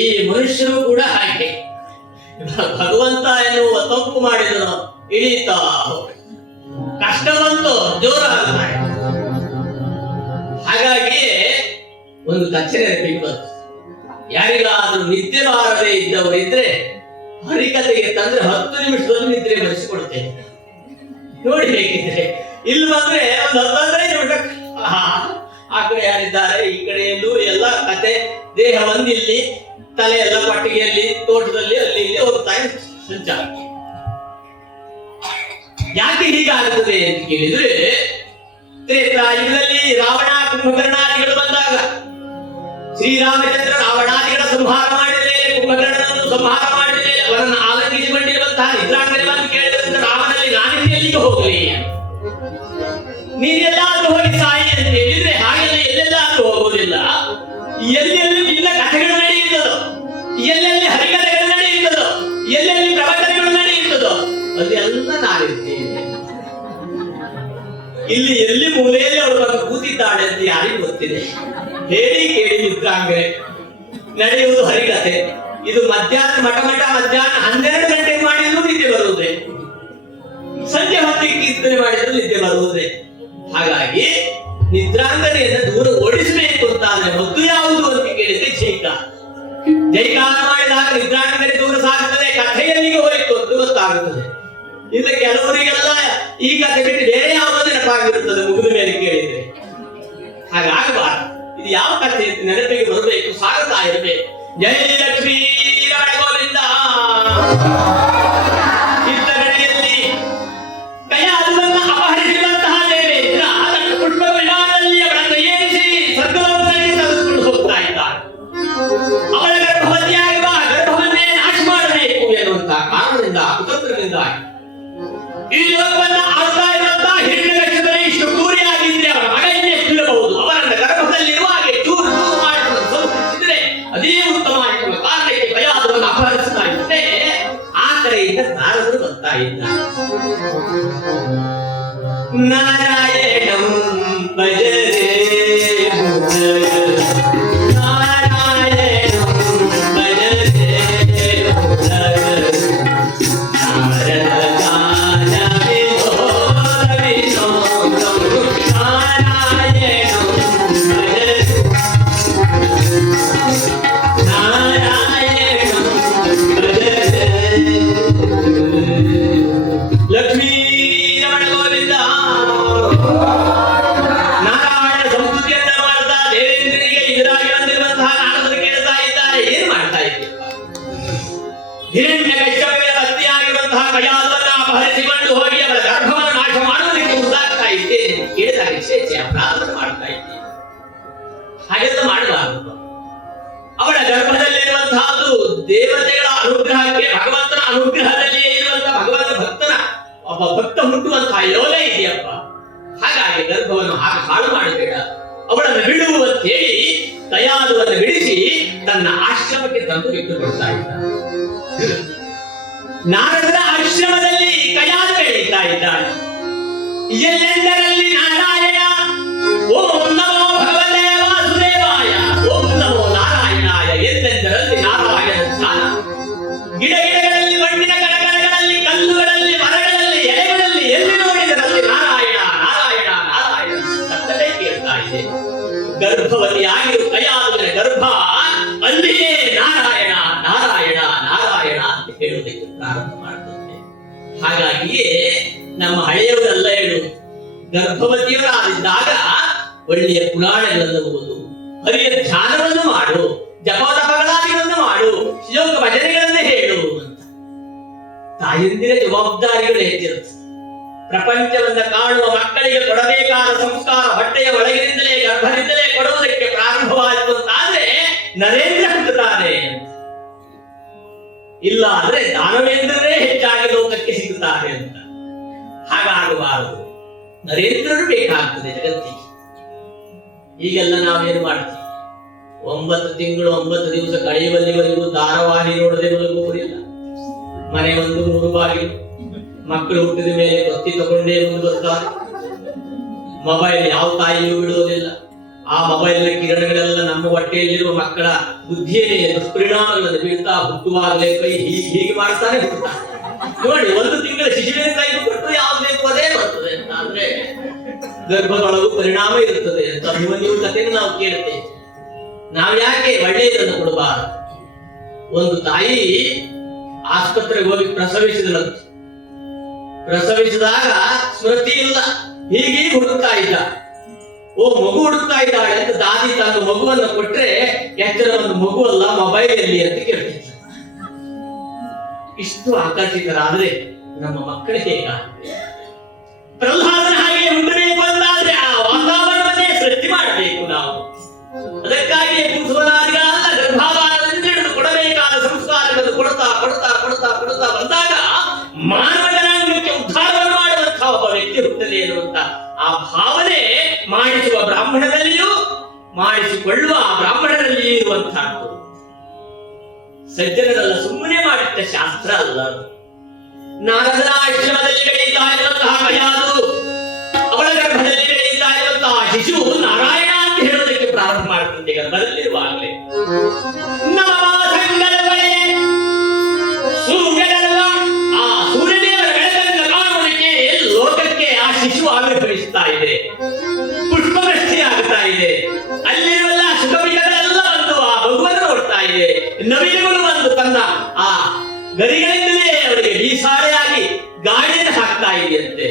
ಈ ಮನುಷ್ಯರು ಕೂಡ ಹಾಗೆ ಭಗವಂತ ಎನ್ನುವ ತಪ್ಪು ಮಾಡಿದನು ಇಳಿತಾ ಕಷ್ಟ ಬಂತು ಜೋರಾಗ್ತಾರೆ. ಹಾಗಾಗಿ ಒಂದು ಕಚ್ಚೆ ನೆನಪಿಗೆ ಯಾರಿಗಾದ್ರೂ ನಿದ್ದೆ ಬಾರದೆ ಇದ್ದವರಿದ್ರೆ ಹರಿಕತೆಗೆ ತಂದ್ರೆ 10 ನಿಮಿಷದಲ್ಲಿ ನಿದ್ರೆ ಬರೆಸಿಕೊಡ್ತೇನೆ ನೋಡಿ. ಬೇಕಿದ್ರೆ ಇಲ್ಲಿ ಬಂದ್ರೆ ಒಂದು 15 ನಿಮಿಷ ಆ ಕಡೆ ಯಾರಿದ್ದಾರೆ ಈ ಕಡೆಯಲ್ಲೂ ಎಲ್ಲ ಕತೆ, ದೇಹ ಒಂದಿಲ್ಲಿ, ತಲೆ ಎಲ್ಲ ಪಟ್ಟಿಗೆಯಲ್ಲಿ, ತೋಟದಲ್ಲಿ ಅಲ್ಲಿ ಇಲ್ಲಿ ಹೋಗ್ತಾ ಸಂಚಾರ. ಯಾಕೆ ಹೀಗಾಗುತ್ತದೆ ಅಂತ ಕೇಳಿದ್ರೆ, ತ್ರೇತಾಯುಗದಲ್ಲಿ ರಾವಣ ಕುಂಭಕರ್ಣಾದಿಗಳು ಬಂದಾಗ ಶ್ರೀರಾಮಚಂದ್ರ ರಾವಣಾದಿಗಳ ಸಂಹಾರ ಮಾಡಿದ ಮೇಲೆ, ಕುಂಭಕರ್ಣನನ್ನು ಸಂಹಾರ ಮಾಡಿದ ಮೇಲೆ ಅವರನ್ನು ಆಲಂಗಿಸಿಕೊಂಡಿರುವಂತಹ ನಿದ್ರಾಂಗನೆ ಬಂದು ಕೇಳಿದಂತ ರಾಮನಲ್ಲಿ ನಾನಿಲ್ಲಿ ಎಲ್ಲಿಗೆ ಹೋಗಲಿ, ನೀನೆಲ್ಲಾದ್ರೂ ಹೋಗಿ ಸಾಯಿ ಅಂತ ಹೇಳಿದ್ರೆ ಹಾಗೆಲ್ಲ ಎಲ್ಲೆಲ್ಲಾದ್ರೂ ಹೋಗುವುದಿಲ್ಲ. ಎಲ್ಲೆಲ್ಲಿ ಇಲ್ಲ ಕಥೆಗಳು ನಡೆಯುತ್ತದೋ, ಎಲ್ಲೆಲ್ಲಿ ಹರಿಕಥೆಗಳು ನಡೆಯುತ್ತದೋ, ಎಲ್ಲೆಲ್ಲಿ ಪ್ರವಚನಗಳು ನಡೆಯುತ್ತದೋ ಅದೆಲ್ಲ ನಾನಿರ್ತೇನೆ. ಇಲ್ಲಿ ಎಲ್ಲಿ ಮೂಲೆಯಲ್ಲಿ ಅವಳು ಬಂದು ಕೂತಿದ್ದಾಳೆ ಅಂತ ಯಾರಿಗೂ ಗೊತ್ತಿದೆ. ಹೇಳಿ ಕೇಳಿ ನಿದ್ರಾಂಗನೆ ನಡೆಯುವುದು ಹರಿಕಥೆ. ಇದು ಮಧ್ಯಾಹ್ನ ಮಠ ಮಧ್ಯಾಹ್ನ 12 ಗಂಟೆಗೆ ಮಾಡಿದ್ರು ನಿದ್ದೆ ಬರುವುದೇ, ಸಂಜೆ ಹೊತ್ತಿಗೆ ಕೀರ್ತನೆ ಮಾಡಿದ್ರು ನಿದ್ದೆ ಬರುವುದೇ. ಹಾಗಾಗಿ ನಿದ್ರಾಂಗನೆಯನ್ನು ದೂರ ಓಡಿಸಬೇಕು ಅಂತಾದ್ರೆ ಮದ್ದು ಯಾವುದು ಅಂತ ಕೇಳಿದ್ರೆ ಜೈಕಾರ. ಜೈಕಾರ ಮಾಡಿದಾಗ ನಿದ್ರಾಂಗನೆ ದೂರ ಸಾಗುತ್ತದೆ, ಕಥೆಯಲ್ಲಿಗೆ ಹೋಯಿತು ಅಂತ ಗೊತ್ತಾಗುತ್ತದೆ. ಇಲ್ಲ ಕೆಲವರಿಗೆಲ್ಲ ಈ ಕಥೆ ಬಿಟ್ಟು ಬೇರೆ ಯಾವುದೋ ನೆನಪಾಗಿರುತ್ತದೆ ಮುಗಿದ ಮೇಲೆ ಕೇಳಿದ್ರೆ. ಹಾಗಾಗಬಾರದು. ಇದು ಯಾವ ಕಥೆ ಅಂತ ನೆನಪಿಗೆ ಬರಬೇಕು, ಸಾಗುತ್ತಾ ಇರಬೇಕು. ಜೈ ಲಕ್ಷ್ಮೀ ರಮಣ ಗೋವಿಂದ. ಇತ್ತ ಕಡೆಯಲ್ಲಿ ಕಯಾಸುರನ್ನ ಅಪಹರಿಸಿದಂತಹ ದೇವೇಂದ್ರ ತನ್ನ ಪುಷ್ಪ ವಿಮಾನದಲ್ಲಿ ಅವಳನ್ನು ಏರಿಸಿ ಸ್ವರ್ಗಲೋಕದಲ್ಲಿ ತೆಗೆದುಕೊಂಡು ಹೋಗ್ತಾ ಇದ್ದಾಳೆ. ಅವಳ ಗರ್ಭವತಿಯಾಗಿರುವ ಗರ್ಭವನ್ನೇ ನಾಶ ಮಾಡಬೇಕು ಎನ್ನುವಂತಹ ಕಾರಣದಿಂದ, ಕುತಂತ್ರದಿಂದ ಈ ಲೋಕವನ್ನ ಆಳ್ತಾ ಇರುವಂತಹ ಹಿರಣ್ಯಕಶ್ಯಪನೇ ಇಷ್ಟು ಕ್ರೂರಿಯಾಗಿದ್ರೆ ಅವರ ಮಗ ಇನ್ನೆಷ್ಟು ಇರಬಹುದು. ಅವರನ್ನ ಗರ್ಭದಲ್ಲಿರುವ ಹಾಗೆ ಚೂರು ಚೂರು ಮಾಡಿಕೊಂಡು ಸಂಸ್ಕರಿಸಿದ್ರೆ ಅದೇ ಉತ್ತಮ ಎನ್ನುವ ಕಾರಣಕ್ಕೆ ಕಯಾಸುರನ್ನು ಅಪಹರಿಸ್ತಾ ಇದ್ದರೆ ಆ ಕಡೆಯಿಂದ ನಾರದರು ಬರ್ತಾ ಇದ್ದಾರೆ. ನಾರಾಯಣಂ ಭಜರೆ ನಾರಾಯಣಂ ಭಜರೆ ನಾರದ ಗಾನ ವಿನೋದ ವಿನೋದಂ ಹಾಗೆಲ್ಲ ಮಾಡಬಾರದು. ಅವಳ ಗರ್ಭದಲ್ಲಿರುವಂತಹದ್ದು ದೇವತೆಗಳ ಅನುಗ್ರಹಕ್ಕೆ, ಭಗವಂತನ ಅನುಗ್ರಹದಲ್ಲಿಯೇ ಇರುವಂತಹ ಭಗವಂತ ಭಕ್ತನ ಒಬ್ಬ ಭಕ್ತ ಹುಟ್ಟುವಂತಹ ಯೋಗ ಇದೆಯಪ್ಪ. ಹಾಗಾಗಿ ಗರ್ಭವನ್ನು ಹಾಗೆ ಹಾಳು ಮಾಡಬೇಡ, ಅವಳನ್ನು ಬಿಡು ಅಂತ ಹೇಳಿ ದಯಾಳುವನ್ನು ಬಿಡಿಸಿ ತನ್ನ ಆಶ್ರಮಕ್ಕೆ ತಂದು ಇಟ್ಟುಕೊಳ್ತಾ ಇದ್ದ. ನಾರದರ ಆಶ್ರಮದಲ್ಲಿ ಕಯಾದು ಬೆಳೀತಾ ಇದ್ದಾಳೆ. ಎಲ್ಲೆಂದರಲ್ಲಿ ನಾರಾಯಣ, ಓಂ ನಮೋ ಭಗವತೆ ವಾಸುದೇವಾಯ, ಓಂ ನಮೋ ನಾರಾಯಣಾಯ, ಎಲ್ಲೆಂದರಲ್ಲಿ ನಾರಾಯಣ ಧ್ಯಾನ. ಗಿಡಗಳಲ್ಲಿ, ಮಣ್ಣಿನ ಕಣಕಣಗಳಲ್ಲಿ, ಕಲ್ಲುಗಳಲ್ಲಿ, ಮರಗಳಲ್ಲಿ, ಎಲೆಗಳಲ್ಲಿ, ಎಲ್ಲಿ ನೋಡಿದರಲ್ಲಿ ನಾರಾಯಣ ನಾರಾಯಣ ನಾರಾಯಣ ಸತ್ತಲೇ ಕೇಳ್ತಾ ಇದೆ. ಗರ್ಭವತಿಯಾಗಿರು ಕಯಾದುವಿನ ಗರ್ಭ ಅಲ್ಲಿಯೇ ನಾರಾಯಣ ನಾರಾಯಣ ನಾರಾಯಣ ಅಂತ ಹೇಳುವುದಕ್ಕೆ ಪ್ರಾರಂಭ ಮಾಡುತ್ತದೆ. ಹಾಗಾಗಿಯೇ ನಮ್ಮ ಹಳೆಯವರೆಲ್ಲ ಹೇಳುವುದು, ಗರ್ಭವತಿಯವರಾಗಿದ್ದಾಗ ಒಳ್ಳೆಯ ಪುರಾಣಗಳನ್ನು ಓದು, ಹರಿಯ ಧ್ಯಾನವನ್ನು ಮಾಡು, ಜಪತಪಗಳಾದಿಗಳನ್ನು ಮಾಡು, ಯೋಗ ಭಜನೆಗಳನ್ನು ಹೇಳು ಅಂತ. ತಾಯಂದಿರ ಜವಾಬ್ದಾರಿಗಳು ಹೆಚ್ಚಿರುತ್ತೆ. ಪ್ರಪಂಚವನ್ನ ಕಾಣುವ ಮಕ್ಕಳಿಗೆ ಕೊಡಬೇಕಾದ ಸಂಸ್ಕಾರ ಹೊಟ್ಟೆಯ ಒಳಗಿನಿಂದಲೇ, ಗರ್ಭದಿಂದಲೇ ಕೊಡುವುದಕ್ಕೆ ಪ್ರಾರಂಭವಾಯಿತು ಅಂತಾದ್ರೆ ನರೇಂದ್ರ ಹುಟ್ಟುತ್ತಾನೆ, ಇಲ್ಲ ಅಂದ್ರೆ ದಾನವೇಂದ್ರರೇ ಹೆಚ್ಚಾಗಿ ಲೋಕಕ್ಕೆ ಸಿಗುತ್ತಾರೆ ಅಂತ. ಹಾಗಾಗಬಾರದು. ನರೇಂದ್ರರು ಬೇಕಾಗ್ತದೆ ಜಗತ್ತಿಗೆ. ಈಗೆಲ್ಲ ನಾವೇನು ಮಾಡ್ತೀವಿ, 9 ತಿಂಗಳು 9 ದಿವಸ ಕಳೆಯುವಲ್ಲಿವರೆಗೂ ಧಾರಾವಾಹಿ ನೋಡದೆ ಮಲಗುವುದಿಲ್ಲ. ಮನೆ ಒಂದು 3 ಬಾಗಿಲು, ಮಕ್ಕಳು ಹುಟ್ಟಿದ ಮೇಲೆ ಗೊತ್ತಿ ತಗೊಂಡೇ ಮುಂದೆ ಬರ್ತಾರೆ. ಮೊಬೈಲ್ ಯಾವ ತಾಯಿಯೂ ಬಿಡುವುದಿಲ್ಲ. ಆ ಮೊಬೈಲ್ ಕಿರಣಗಳೆಲ್ಲ ನಮ್ಮ ಹೊಟ್ಟೆಯಲ್ಲಿರುವ ಮಕ್ಕಳ ಬುದ್ಧಿಯಲ್ಲಿ ದುಷ್ಪರಿಣಾಮಗಳನ್ನು ಬೀಳ್ತಾ ಹುಟ್ಟುವಾಗಲೇ ಕೈ ಹೀಗೆ ಮಾಡ್ತಾನೆ ಹುಟ್ಟುತ್ತಾರೆ. ನೋಡಿ, 1 ತಿಂಗಳ ಶಿಶುವಿನ ಕೈ ಕೊಟ್ಟು ಯಾವ್ದು ಬೇಕು ಅದೇ ಬರ್ತದೆ ಅಂತ ಅಂದ್ರೆ ಗರ್ಭದೊಳಗೂ ಪರಿಣಾಮ ಇರುತ್ತದೆ ಅಂತ ನೀವು ಕಥೆಯನ್ನು ನಾವು ಕೇಳುತ್ತೇವೆ. ನಾವು ಯಾಕೆ ಒಳ್ಳೆಯದನ್ನು ಕೊಡಬಾರದು? ಒಂದು ತಾಯಿ ಆಸ್ಪತ್ರೆಗೆ ಹೋಗಿ ಪ್ರಸವಿಸಿದಳಂತೆ. ಪ್ರಸವಿಸಿದಾಗ ಸ್ಮೃತಿ ಇಲ್ಲ, ಹೀಗೆ ಹುಡುಕ್ತಾ ಇದ್ದ. ಮಗು ಹುಡುಕ್ತಾ ಇದ್ದಾಳೆ ಅಂತ ದಾದಿ ತನ್ನ ಮಗುವನ್ನು ಕೊಟ್ರೆ ಎಚ್ಚರ ಒಂದು ಮಗು ಅಲ್ಲ, ಮೊಬೈಲ್ ಎಲ್ಲಿ ಅಂತ ಕೇಳ್ತಿದ್ದ. ಇಷ್ಟು ಆಕರ್ಷಿತರಾದ್ರೆ ನಮ್ಮ ಮಕ್ಕಳು ಹೇಗಾಗುತ್ತೆ? ಪ್ರಹ್ಲಾದನ ಹಾಗೆ ಹುಟ್ಟಬೇಕು ಅಂತಾದ್ರೆ ಆ ವಾತಾವರಣವನ್ನೇ ಸೃಷ್ಟಿ ಮಾಡಬೇಕು ನಾವು. ಅದಕ್ಕಾಗಿ ಪುಂಸವನಾದಿಗಳಲ್ಲ, ಗರ್ಭಾಧಾರದಿಂದ ಹಿಡಿದು ಕೊಡಬೇಕಾದ ಸಂಸ್ಕಾರಗಳನ್ನು ಕೊಡ್ತಾ ಕೊಡ್ತಾ ಕೊಡ್ತಾ ಕೊಡ್ತಾ ಬಂದಾಗ ಮಾನವ ಜನಾಂಗಕ್ಕೆ ಉದ್ಧಾರವನ್ನು ಮಾಡುವಂತಹ ಒಬ್ಬ ವ್ಯಕ್ತಿ ಹುಟ್ಟಲಿ ಎನ್ನುವಂತ ಆ ಭಾವನೆ ಮಾಡಿಸುವ ಬ್ರಾಹ್ಮಣದಲ್ಲಿಯೂ ಮಾಡಿಸಿಕೊಳ್ಳುವ ಆ ಬ್ರಾಹ್ಮಣರಲ್ಲಿ ಇರುವಂತಹದ್ದು. ಸಜ್ಜನರೆಲ್ಲ ಸುಮ್ಮನೆ ಮಾಡಿದ್ದ ಶಾಸ್ತ್ರ ಅಲ್ಲ. ನಾರದರ ಆಶ್ರಮದಲ್ಲಿ ಬೆಳೆಯುತ್ತಾ ಇರುವಂತಹ ಕಯಾದು, ಅವಳ ಗರ್ಭದಲ್ಲಿ ಬೆಳೆಯುತ್ತಾ ಇರುವಂತಹ ಶಿಶು ನಾರಾಯಣ ಅಂತ ಹೇಳೋದಕ್ಕೆ ಪ್ರಾರಂಭ ಮಾಡುತ್ತದೆ ಗರ್ಭದಲ್ಲಿರುವಾಗಲೇ. ಆ ಸೂರ್ಯದೇವರ ಬೆಳಕನ್ನು ಕಾಣುವುದಕ್ಕೆ ಲೋಕಕ್ಕೆ ಆ ಶಿಶು ಆವಿರ್ಭವಿಸುತ್ತಾ ಇದೆ, ಪುಷ್ಪವೃಷ್ಟಿ ಆಗುತ್ತಾ ಇದೆ. ಅಲ್ಲಿರುವೆಲ್ಲ ಸುಖವಿಗಳೆಲ್ಲ ಬಂದು ಆ ಮಗುವನ್ನು ನೋಡ್ತಾ ಇದೆ. ನವಿಲುಗಳು ಬಂದು ತನ್ನ ಆ ಗರಿಗಳಿಂದಲೇ ಅವರಿಗೆ ಬೀಸಾಳೆಯಾಗಿ ಗಾಳಿಯನ್ನು ಹಾಕ್ತಾ ಇದೆಯಂತೆ.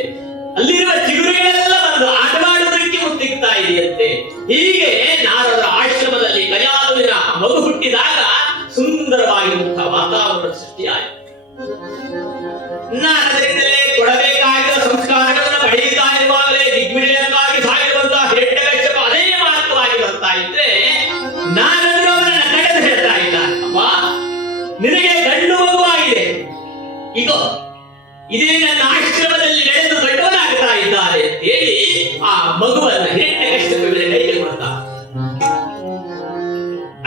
ಅಲ್ಲಿರುವ ಚಿಗುರುಗಳೆಲ್ಲ ಬಂದು ಆಟವಾಡುವುದಕ್ಕೆ ಮುತ್ತಿಗ್ತಾ ಇದೆಯಂತೆ. ಹೀಗೆ ನಾರದರ ಆಶ್ರಮದಲ್ಲಿ ಕಯಾದುವಿನ ಮಗು ಹುಟ್ಟಿದಾಗ ಸುಂದರವಾಗಿರುವಂತಹ ವಾತಾವರಣ ಸೃಷ್ಟಿಯಾಯಿತು. ನಾರದರಿಂದಲೇ ಕೊಡಬೇಕಾಗಿರುವ ಸಂಸ್ಕಾರಗಳನ್ನು ಪಡೆಯುತ್ತಾ ಇರುವಾಗಲೇ ದಿಗ್ವಿಜಯಕ್ಕಾಗಿ ಸಾಗಿರುವಂತಹ ಹಿರಣ್ಯಕಶ್ಯಪ ಅದೇ ಮಾರ್ಗವಾಗಿ ಬರ್ತಾ ಇದ್ರೆ ನಾರದರು ಅವರನ್ನ ತಡೆದು ಹೇಳ್ತಾ ಇದ್ದಾರೆ, ಅಮ್ಮ ನಿನಗೆ ಗಂಡು ಮಗುವಾಗಿದೆ, ಇದು ಇದೇ ನನ್ನ ಆಶ್ರಮದಲ್ಲಿ ನಡೆದು ದೊಡ್ಡವನಾಗ್ತಾ ಇದ್ದಾರೆ ಅಂತ ಹೇಳಿ ಆ ಮಗುವನ್ನು ಹಿರಣ್ಯಕಶ್ಯಪನ ಕೈಗೆ ಕೊಡ್ತಾ.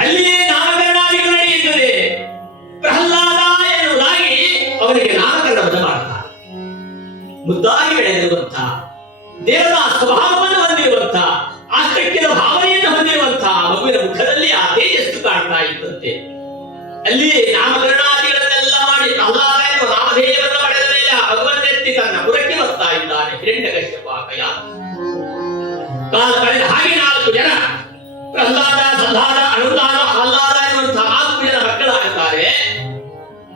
ಅಲ್ಲಿಯೇ ನಾಮಕರಣಾದಿಗಳು ನಡೆಯುತ್ತದೆ. ಪ್ರಹ್ಲಾದ ಎನ್ನುವುದಾಗಿ ಅವನಿಗೆ ನಾಮಕರಣವನ್ನು ಮಾಡ್ತಾರೆ. ಮುದ್ದಾಗಿ ಬೆಳೆದಿರುವಂತಹ ದೇವರ ಸ್ವಭಾವವನ್ನು ಹೊಂದಿರುವಂತಹ ಆಸಕ್ತಿಯ ಭಾವನೆಯನ್ನು ಹೊಂದಿರುವಂತಹ ಮಗುವಿನ ಮುಖದಲ್ಲಿ ಆ ತೇಜಸ್ಸು ಕಾಣ್ತಾ ಇತ್ತಂತೆ. ಅಲ್ಲಿ ನಾಮಕರಣಾದಿಗಳನ್ನೆಲ್ಲ ಮಾಡಿ ಪ್ರಹ್ಲಾದ ಎನ್ನುವ ನಾಮಧೇಯವನ್ನು ಪಡೆದ ಮೇಲೆ ಭಗವಂತೆತ್ತಿ ತನ್ನ ಪುರಕ್ಕೆ ಬರ್ತಾ ಇದ್ದಾನೆ ಹಿರಣ್ಯಕಶ್ಯಪ ಕಯಾದು. ಕಾಲ ಕಳೆದ ಹಾಗೆ 4 ಜನ ಪ್ರಹ್ಲಾದ, ಸಂಧಾನ, ಅನುದಾನ, ಆಹ್ಲಾದ ಎನ್ನುವಂತಹ 4 ಜನ ಮಕ್ಕಳಾಗುತ್ತಾರೆ.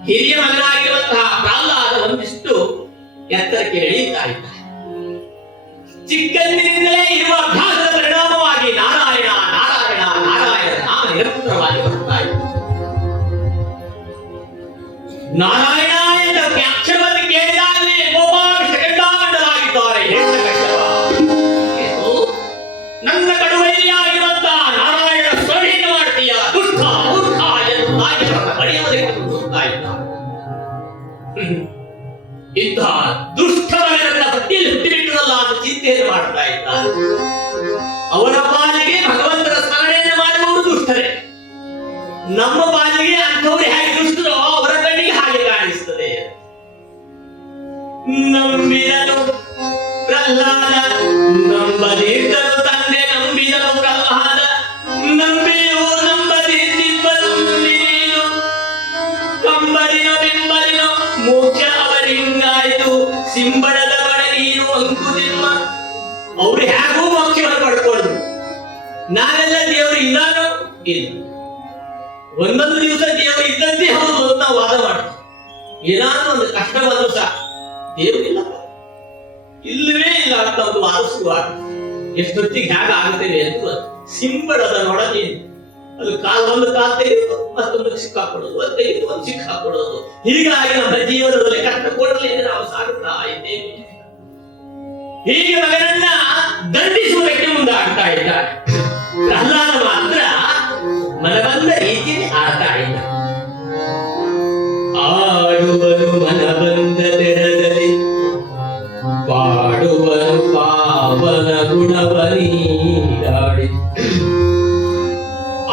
ಹಿರಿಯ ಮಗನಾಗಿರುವಂತಹ ಪ್ರಹ್ಲಾದ ಒಂದಿಷ್ಟು ಎತ್ತರಕ್ಕೆ ಇಳಿಯುತ್ತಾ ಇದ್ದಾರೆ. ಚಿಕ್ಕಂದಿನಿಂದಲೇ ಇರುವ ಅಭ್ಯಾಸದ ಪರಿಣಾಮವಾಗಿ ನಾರಾಯಣ ನಾರಾಯಣ ನಾರಾಯಣ ನಾಮ ನಿರಂತರವಾಗಿ ಬರ್ತಾ ಇತ್ತು. ನಾರಾಯಣ ಎಂದ ಅಕ್ಷರವನ್ನು ಕೇಳಿದಾಗಲೇ ಗೋಪಾಲಕಂಡಾಗಿದ್ದಾರೆ ಹಿರಣ್ಯಕಶ್ಯಪ. ನನ್ನ ಕಡುವೈರಿಯಾಗಿರುವಂತಹ ನಾರಾಯಣ ರಾಜರನ್ನ ಪಡೆಯುವುದಕ್ಕೆ ಹೋಗ್ತಾ ಇದ್ದಾನೆ. ಇಂತಹ ದುಷ್ಟ ಮಗನನ್ನ ಪಟ್ಟಿಯಲ್ಲಿ ಹುಟ್ಟಿಬಿಟ್ಟನಲ್ಲ ಅಂತ ಚಿಂತೆಯನ್ನು ಮಾಡ್ತಾ ಇದ್ದಾನೆ. ಅವರ ಪಾಲಿಗೆ ಭಗವಂತನ ಸ್ಮರಣೆಯನ್ನು ಮಾಡುವವರು ದುಷ್ಟರೇ, ನಮ್ಮ ಪಾಲಿಗೆ ಅಂಥವ್ರು ಹೇಗೆ ದುಷ್ಟರೋ ಅವರ ಕಣ್ಣಿಗೆ ಹಾಗೆ ಕಾಣಿಸ್ತದೆ. ನಂಬಿದನು ಪ್ರಹ್ಲಾದ ನಂಬದಿದ್ದನು ತಂದೆ, ನಂಬಿದನು ಪ್ರಹ್ಲಾದ ನಂಬಿಯೋ ನಂಬದಿದ್ದಿಬ್ಬರು ನೀನು ಕಂಬರಿನೋ ಬೆಂಬಲಿನೋ ಮೋಕ್ಷ ಅವರಿಂಗಾಯಿತು ಸಿಂಬಳದ ಬಡ ನೀನು ಅಂಕುತಿಮ್ಮ. ಅವ್ರು ಹೇಗೂ ಮೋಕ್ಷವನ್ನು ಪಡ್ಕೊಂಡು ನಾವೆಲ್ಲ ದೇವರು ಇದ್ದಾನೋ ಇಲ್ಲ, ಒಂದೊಂದು ದಿವಸ ದೇವರು ಇದ್ದಂತೆ ಹೌದು ಅಂತ ನಾವು ವಾದ ಮಾಡ್ತೀವಿ. ಏನಾದ್ರೂ ಒಂದು ಕಷ್ಟ ಬಂದ್ರು ಸಹ ದೇವರಿಲ್ಲ ಇಲ್ಲವೇ ಇಲ್ಲ ಅಂತ ಒಂದು ವಾದ ಶುರುವಾಗ ಎಷ್ಟೊತ್ತಿಗೆ ಹೇಗೆ ಆಗುತ್ತೇವೆ ಅಂತ ಸಿಂಬಳದ ನೋಡ ನೀನು ಅದು ಒಂದು ಕಾಲ್ ತೆಗೆದು ಮತ್ತೊಂದು ಸಿಕ್ಕಾಕೊಡೋದು, ಒಂದು ತೆಗೆದು ಒಂದು ಸಿಕ್ಕಾಕೊಡೋದು, ಹೀಗಾಗಿ ನಮ್ಮ ಜೀವನದಲ್ಲಿ ಕಷ್ಟ ಕೊಡಲಿ ಎಂದು ನಾವು ಸಾಗುತ್ತಾ ಇದ್ದೇವೆ. ಹೀಗೆ ಮಗನನ್ನ ದಂಡಿಸುವುದಕ್ಕೆ ಮುಂದಾಗ್ತಾ ಇದ್ದಾರೆ. ಪ್ರಹ್ಲಾದ ಮಾತ್ರ ಮನಬಂದ ರೀತಿಯಲ್ಲಿ ಆಡ್ತಾ ಇದ್ದ. ಆಡುವರು ಮನಬಂದ ತೆರದಲ್ಲಿ ಪಾಡುವರು ಪಾವನ ಗುಣವನೀಡಾಡಿ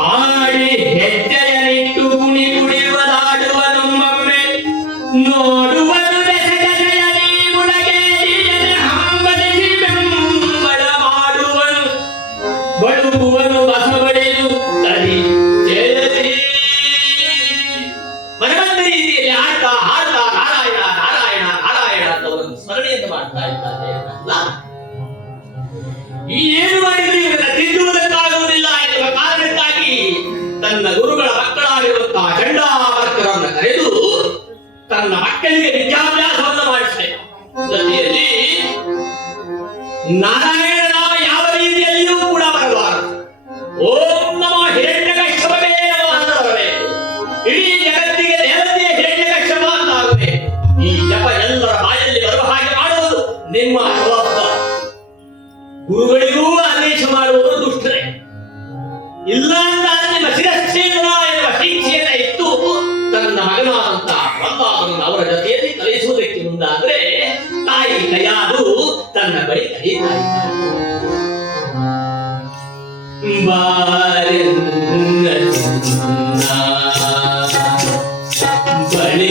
ಆಡಿ ಹೆಜ್ಜೆಯನಿಟ್ಟು ಕುಣಿ ಕುಣಿಯುವದಾಡುವನು ಒಮ್ಮೆ ನೋಡುವರು ಬೆಸೆದೆಯಲ್ಲಿ ಮುಳಗೇರಿಯದೆ ಹಂಬಲಿಸಿ ಬೆಂಬಲ ಮಾಡುವನು ಬಳುವನು ಬಸವಡೆದು ತರಿ ಜಯದಿ. ಮನಬಂದ ರೀತಿಯಲ್ಲಿ ಆಡ್ತಾ ಹಾಡ್ತಾ ನಾರಾಯಣ ನಾರಾಯಣ ನಾರಾಯಣ ಅಂತ ಒಂದು ಸ್ಮರಣೆಯನ್ನು ಮಾಡ್ತಾ ಇದ್ದಾರೆ. ಏನು ಮಾಡಿದ್ರು ಇವರನ್ನ ತಿದ್ದುವುದಕ್ಕಾಗುವುದಿಲ್ಲ ಎನ್ನುವ ಕಾರಣಕ್ಕಾಗಿ ತನ್ನ ಗುರುಗಳ ಮಕ್ಕಳಾಗಿರುವಂತಹ ಚಂಡಾಮರ್ಕರನ್ನು ಕರೆದು ತನ್ನ ಮಕ್ಕಳಿಗೆ ವಿದ್ಯಾಭ್ಯಾಸವನ್ನು ಮಾಡಿಸಿದೆ. ಜೊತೆಯಲ್ಲಿ ನಾರಾಯಣ ನಾಮ ಯಾವ ರೀತಿಯಲ್ಲಿಯೂ ಕೂಡ ಬರಬಾರದು. ಓಂ ನಮೋ ಹಿರಣ್ಯಕಶ್ಯಪವೇ ನಮಃ ಅಂತ ಬರಬೇಕು. ಇಡೀ ಜಗತ್ತಿಗೆ ದೇವತೆಯ ಹಿರಣ್ಯಕಶ್ಯಪ ಅಂತ ಆಗಬೇಕು. ಈ ಜಪ ಎಲ್ಲರ ಬಾಯಲ್ಲಿ ಬರುವ ಹಾಗೆ ಮಾಡುವುದು ನಿಮ್ಮ ಜವಾಬ್ದಾರಿ. ಗುರುಗಳಿಗೂ ಆದೇಶ ಮಾಡುವುದು ದುಷ್ಟರೇ. ಇಲ್ಲ ಅಂತ ನಿಮ್ಮ ಶಿರಚ್ಛೇದನ ಎನ್ನುವ ಶಿಕ್ಷೆಯನ್ನ ಇತ್ತು ತನ್ನ ಮಗನಾದಂತಹ ಪ್ರಹ್ಲಾದನನ್ನು ಅವರ ಜೊತೆಯಲ್ಲಿ ಕಲಿಸುವುದಕ್ಕೆ ಮುಂದಾದ್ರೆ ತಾಯಿ ಕೈಯಾದು ತನ್ನ ಬಳಿ ಕರೀತಾ ಇದ್ದಾರೆ. ಬಳಿ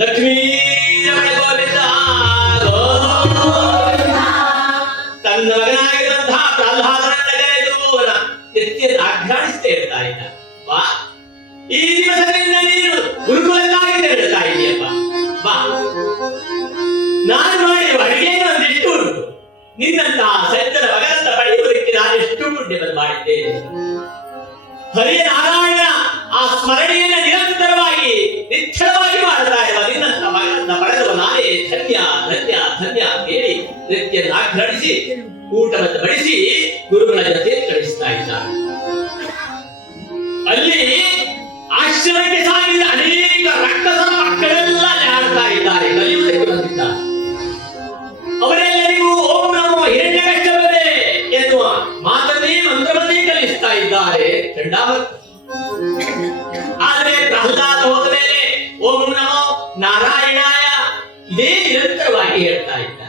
ಲಕ್ಷ್ಮೀ ಗೋವಿಂದ ತನ್ನ ಮಗನಾಗಿರುವಂತಹ ಪ್ರಹ್ಲಾದನನ್ನ ಕರೆದುವವನ ನೆತ್ತಿಯನ್ನು ಆಘ್ರಾಣಿಸ್ತಾ ಇರ್ತಾ ಇದ್ದ. ಬಾ, ಈ ದಿವಸದಿಂದ ನೀನು ಗುರುಕುಲಕ್ಕಾಗಿ ತೆರಳುತ್ತಾ ಇದೆಯಪ್ಪ. ಬಾ, ನಾನು ಮಾಡಿರುವ ಅಡಿಗೆಯನ್ನು ಒಂದಿಷ್ಟು ಉಂಟು. ನಿನ್ನಂತಹ ಸಜ್ಜನ ಮಗನನ್ನ ಪಡೆಯುವುದಕ್ಕೆ ನಾನೆಷ್ಟು ಪುಣ್ಯವನ್ನು ಮಾಡಿದ್ದೇನೆ. ಹರಿಯ ನಾರಾಯಣ ಆ ಸ್ಮರಣೆಯನ್ನ ನಿರಂತರವಾಗಿ ನಿಶ್ಚಲವಾಗಿ ಮಾಡ್ತಾ ಇರುವ ನಿನ್ನಂತ ಮಗನನ್ನ ಪಡೆದವ ನಾನೇ ಧನ್ಯ ಧನ್ಯ ಧನ್ಯ ಅಂತ ಹೇಳಿ ನೃತ್ಯವನ್ನು ಆಘ್ರಾಣಿಸಿ ಊಟವನ್ನು ಬಡಿಸಿ ಗುರುಗಳ ಜೊತೆ ಕಳಿಸ್ತಾ ಇದ್ದಾರೆ. ಅಲ್ಲಿ ಆಶ್ರಮಕ್ಕೆ ಸಾಗಿದ ಅನೇಕ ರಕ್ಕಸರ ಮಕ್ಕಳೆಲ್ಲ ಆಡ್ತಾ ಇದ್ದಾರೆ, ಕಲಿಯುವುದಕ್ಕೆ ಬಂದಿದ್ದಾರೆ. ಅವರೆಲ್ಲರಿಗೂ ಓಂ ನಮೋ ಹಿರಣ್ಯಕಶ್ಯಪವೇ ಎನ್ನುವ ಮಾತನ್ನೇ ಮಂತ್ರವನ್ನೇ ಕಲಿಸ್ತಾ ಇದ್ದಾರೆ ಚಂಡಾಮರ್ಕ. ಆದರೆ ಪ್ರಹ್ಲಾದ ಹೋದ ಮೇಲೆ ಓಂ ನಮೋ ನಾರಾಯಣಾಯ ಇದೇ ನಿರಂತರವಾಗಿ ಹೇಳ್ತಾ ಇದ್ದ.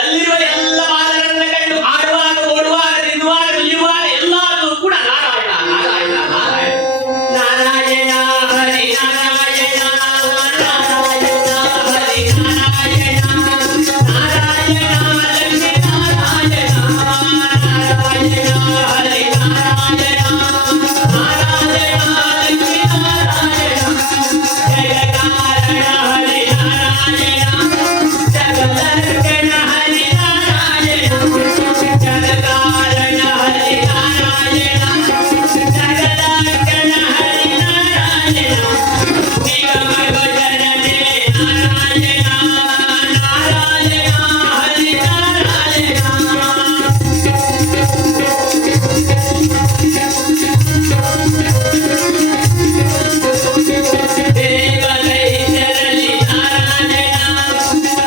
ಅಲ್ಲಿರುವ ಎಲ್ಲ ಬಾಲರನ್ನ ಕಂಡು ಆಡುವಾಗ, ಓಡುವಾಗ, ತಿನ್ನುವಾಗ, ನಿಲ್ಲುವಾಗ ಎಲ್ಲಾದರೂ ಕೂಡ ನಾರಾಯಣ ನಾರಾಯಣ ನಾರಾಯಣ ನಾರಾಯಣ ಹರಿ ನಾರಾಯಣ ನಾರಾಯಣ ಹರಿ ನಾರಾಯಣ ನಾರಾಯಣ ಲಕ್ಷ್ಮೀ ನಾರಾಯಣ ನಾರಾಯಣ ಹರಿ ನಾರಾಯಣ ನಾರಾಯಣ ಲಕ್ಷ್ಮೀ ನಾರಾಯಣ ಜಯ ಕಾರಣ ಹರಿ ನಾರಾಯಣ ಜಗದರ್ಶನ ಹರಿ ನಾರಾಯಣ ಜಗಕಾರಣ ಹರಿ ನಾರಾಯಣ ಜಗದಾರ್ಕಣ ಹರಿ ನಾರಾಯಣ ನಿಗಮ ಭಜನೆ ನಾರಾಯಣ ನಾರಾಯಣ ಹರಿ ನಾರಾಯಣ ದೇವದೈತ್ಯರಲ್ಲಿ ನಾರಾಯಣ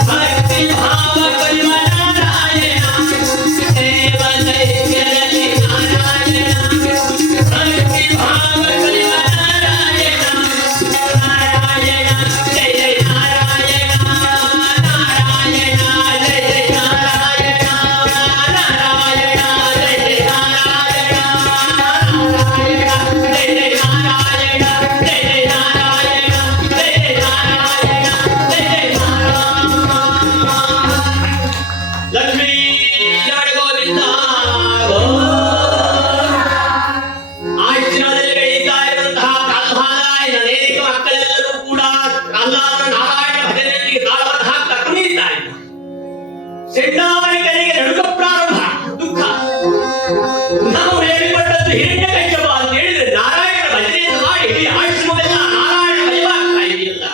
ಭಕ್ತಿ ಭಾವ ಕೈವ ನಾರಾಯಣ ದೇವದೈತ್ಯರಲ್ಲಿ ನಾರಾಯಣ ಭಕ್ತಿ ಭಾವ ಕೈವ ನಾರಾಯಣ ನಾರಾಯಣ ಜಯ ಜಯ ನಾರಾಯಣ ನಾರಾಯಣ ಜಯ ಜಯ ನಾರಾಯಣ ನಾರಾಯಣ ಜಯ ಜಯ ನಾರಾಯಣ ನಾರಾಯಣ ಜಯ ಜಯ ನಾರಾಯಣ ಜಯ ಜಯ ನಾರಾಯಣ ಜಯ ಜಯ ನಾರಾಯಣ ಜಯ ಜಯ ಲಕ್ಷ್ಮೀ ಜಡ ಗೋವಿಂದ ಆಶ್ರಮದಲ್ಲಿ ಬೆಳೀತಾ ಇರುವಂತಹ ಪ್ರಹ್ಲಾದನ ಅನೇಕ ಮಕ್ಕಳೆಲ್ಲರೂ ಕೂಡ ಪ್ರಹ್ಲಾದನ ನಾರಾಯಣ ಭಜನೆಯೊಂದಿಗೆ ತಾಳವನ್ನು ಹಾಕ್ತಾ ಕುಣಿತಾ ಇದ್ದಾರೆ. ಚಂಡಾಮಣಿಕರಿಗೆ ನಡುಕ ಪ್ರಾರಂಭ, ದುಃಖ. ನಾವು ಹೇಳಿಕೊಂಡದ್ದು ಹಿರಣ್ಯಕಶ್ಯಪ ಅಂತ ಹೇಳಿದ್ರೆ ನಾರಾಯಣ ಭಜನೆಯನ್ನು ಮಾಡಿ ಇಡೀ ಆಶ್ರಮವೆಲ್ಲ ನಾರಾಯಣ ಭಯವಾಗ್ತಾ ಇದೆಯಲ್ಲ.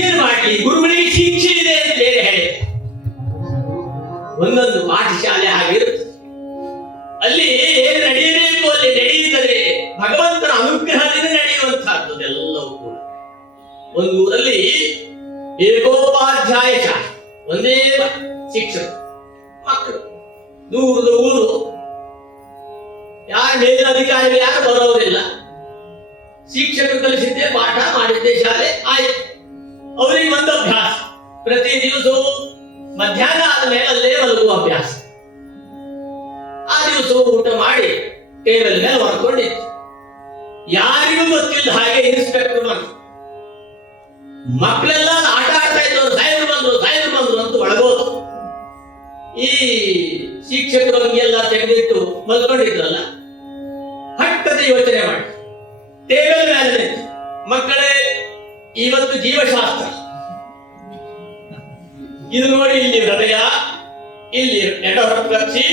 ಏನ್ ಮಾಡ್ಲಿ, ಗುರುಗಳಿಗೆ ಶಿಕ್ಷೆ ಇದೆ ಅಂತ ಬೇರೆ ಹೇಳಿ ಒಂದೊಂದು ಪಾಠಶಾಲೆ ಆಗಿರುತ್ತೆ. ಅಲ್ಲಿ ಏನು ನಡೆಯಬೇಕು ಅಲ್ಲಿ ನಡೆಯುತ್ತದೆ. ಭಗವಂತನ ಅನುಗ್ರಹದಿಂದ ನಡೆಯುವಂತಹದ್ದು ಎಲ್ಲವೂ ಕೂಡ. ಒಂದು ಊರಲ್ಲಿ ಏಕೋಪಾಧ್ಯಾಯ ಶಾಲೆ, ಒಂದೇ ಶಿಕ್ಷಕರು, ಮಕ್ಕಳು, ದೂರದ ಊರು, ಯಾರ ಮೇಲಿನ ಅಧಿಕಾರಿಗಳು ಯಾರು ಬರೋರಿಲ್ಲ. ಶಿಕ್ಷಕರು ಕಲಿಸಿದ್ದೆ ಪಾಠ ಮಾಡಿದ್ದೆ ಶಾಲೆ ಆಯ್ತು. ಅವರಿಗೆ ಒಂದು ಅಭ್ಯಾಸ, ಪ್ರತಿ ದಿವಸವೂ ಮಧ್ಯಾಹ್ನ ಆದ್ಮೇಲೆ ಅಲ್ಲೇ ಮಲಗುವ ಅಭ್ಯಾಸ. ಆ ದಿವಸವೂ ಊಟ ಮಾಡಿ ಟೇಬಲ್ ಮೇಲೆ ಹೊರಕೊಂಡಿತ್ತು. ಯಾರಿಗೂ ಗೊತ್ತಿಲ್ಲ ಹಾಗೆ ಇನ್ಸ್ಪೆಕ್ಟರ್ ಬಂದು ಮಕ್ಕಳೆಲ್ಲ ಆಟ ಆಡ್ತಾ ಇದ್ದವರು ಸಾಯರು ಬಂದ್ರು ಅಂತ ಒಳಗೋದು. ಈ ಶಿಕ್ಷಕರು ಹಂಗೆಲ್ಲ ತೆಗೆದಿಟ್ಟು ಮಲ್ಕೊಂಡಿದ್ರಲ್ಲ, ಹಠದ ಯೋಚನೆ ಮಾಡಿ ಟೇಬಲ್ ಮೇಲೆ ನಿಂತು, ಮಕ್ಕಳೇ ಇವತ್ತು ಜೀವಶಾಸ್ತ್ರ, ಇದು ನೋಡಿ, ಇಲ್ಲಿ ಹೃದಯ, ಇಲ್ಲಿ ಎಡಹೊರತು ಕಕ್ಷಿ,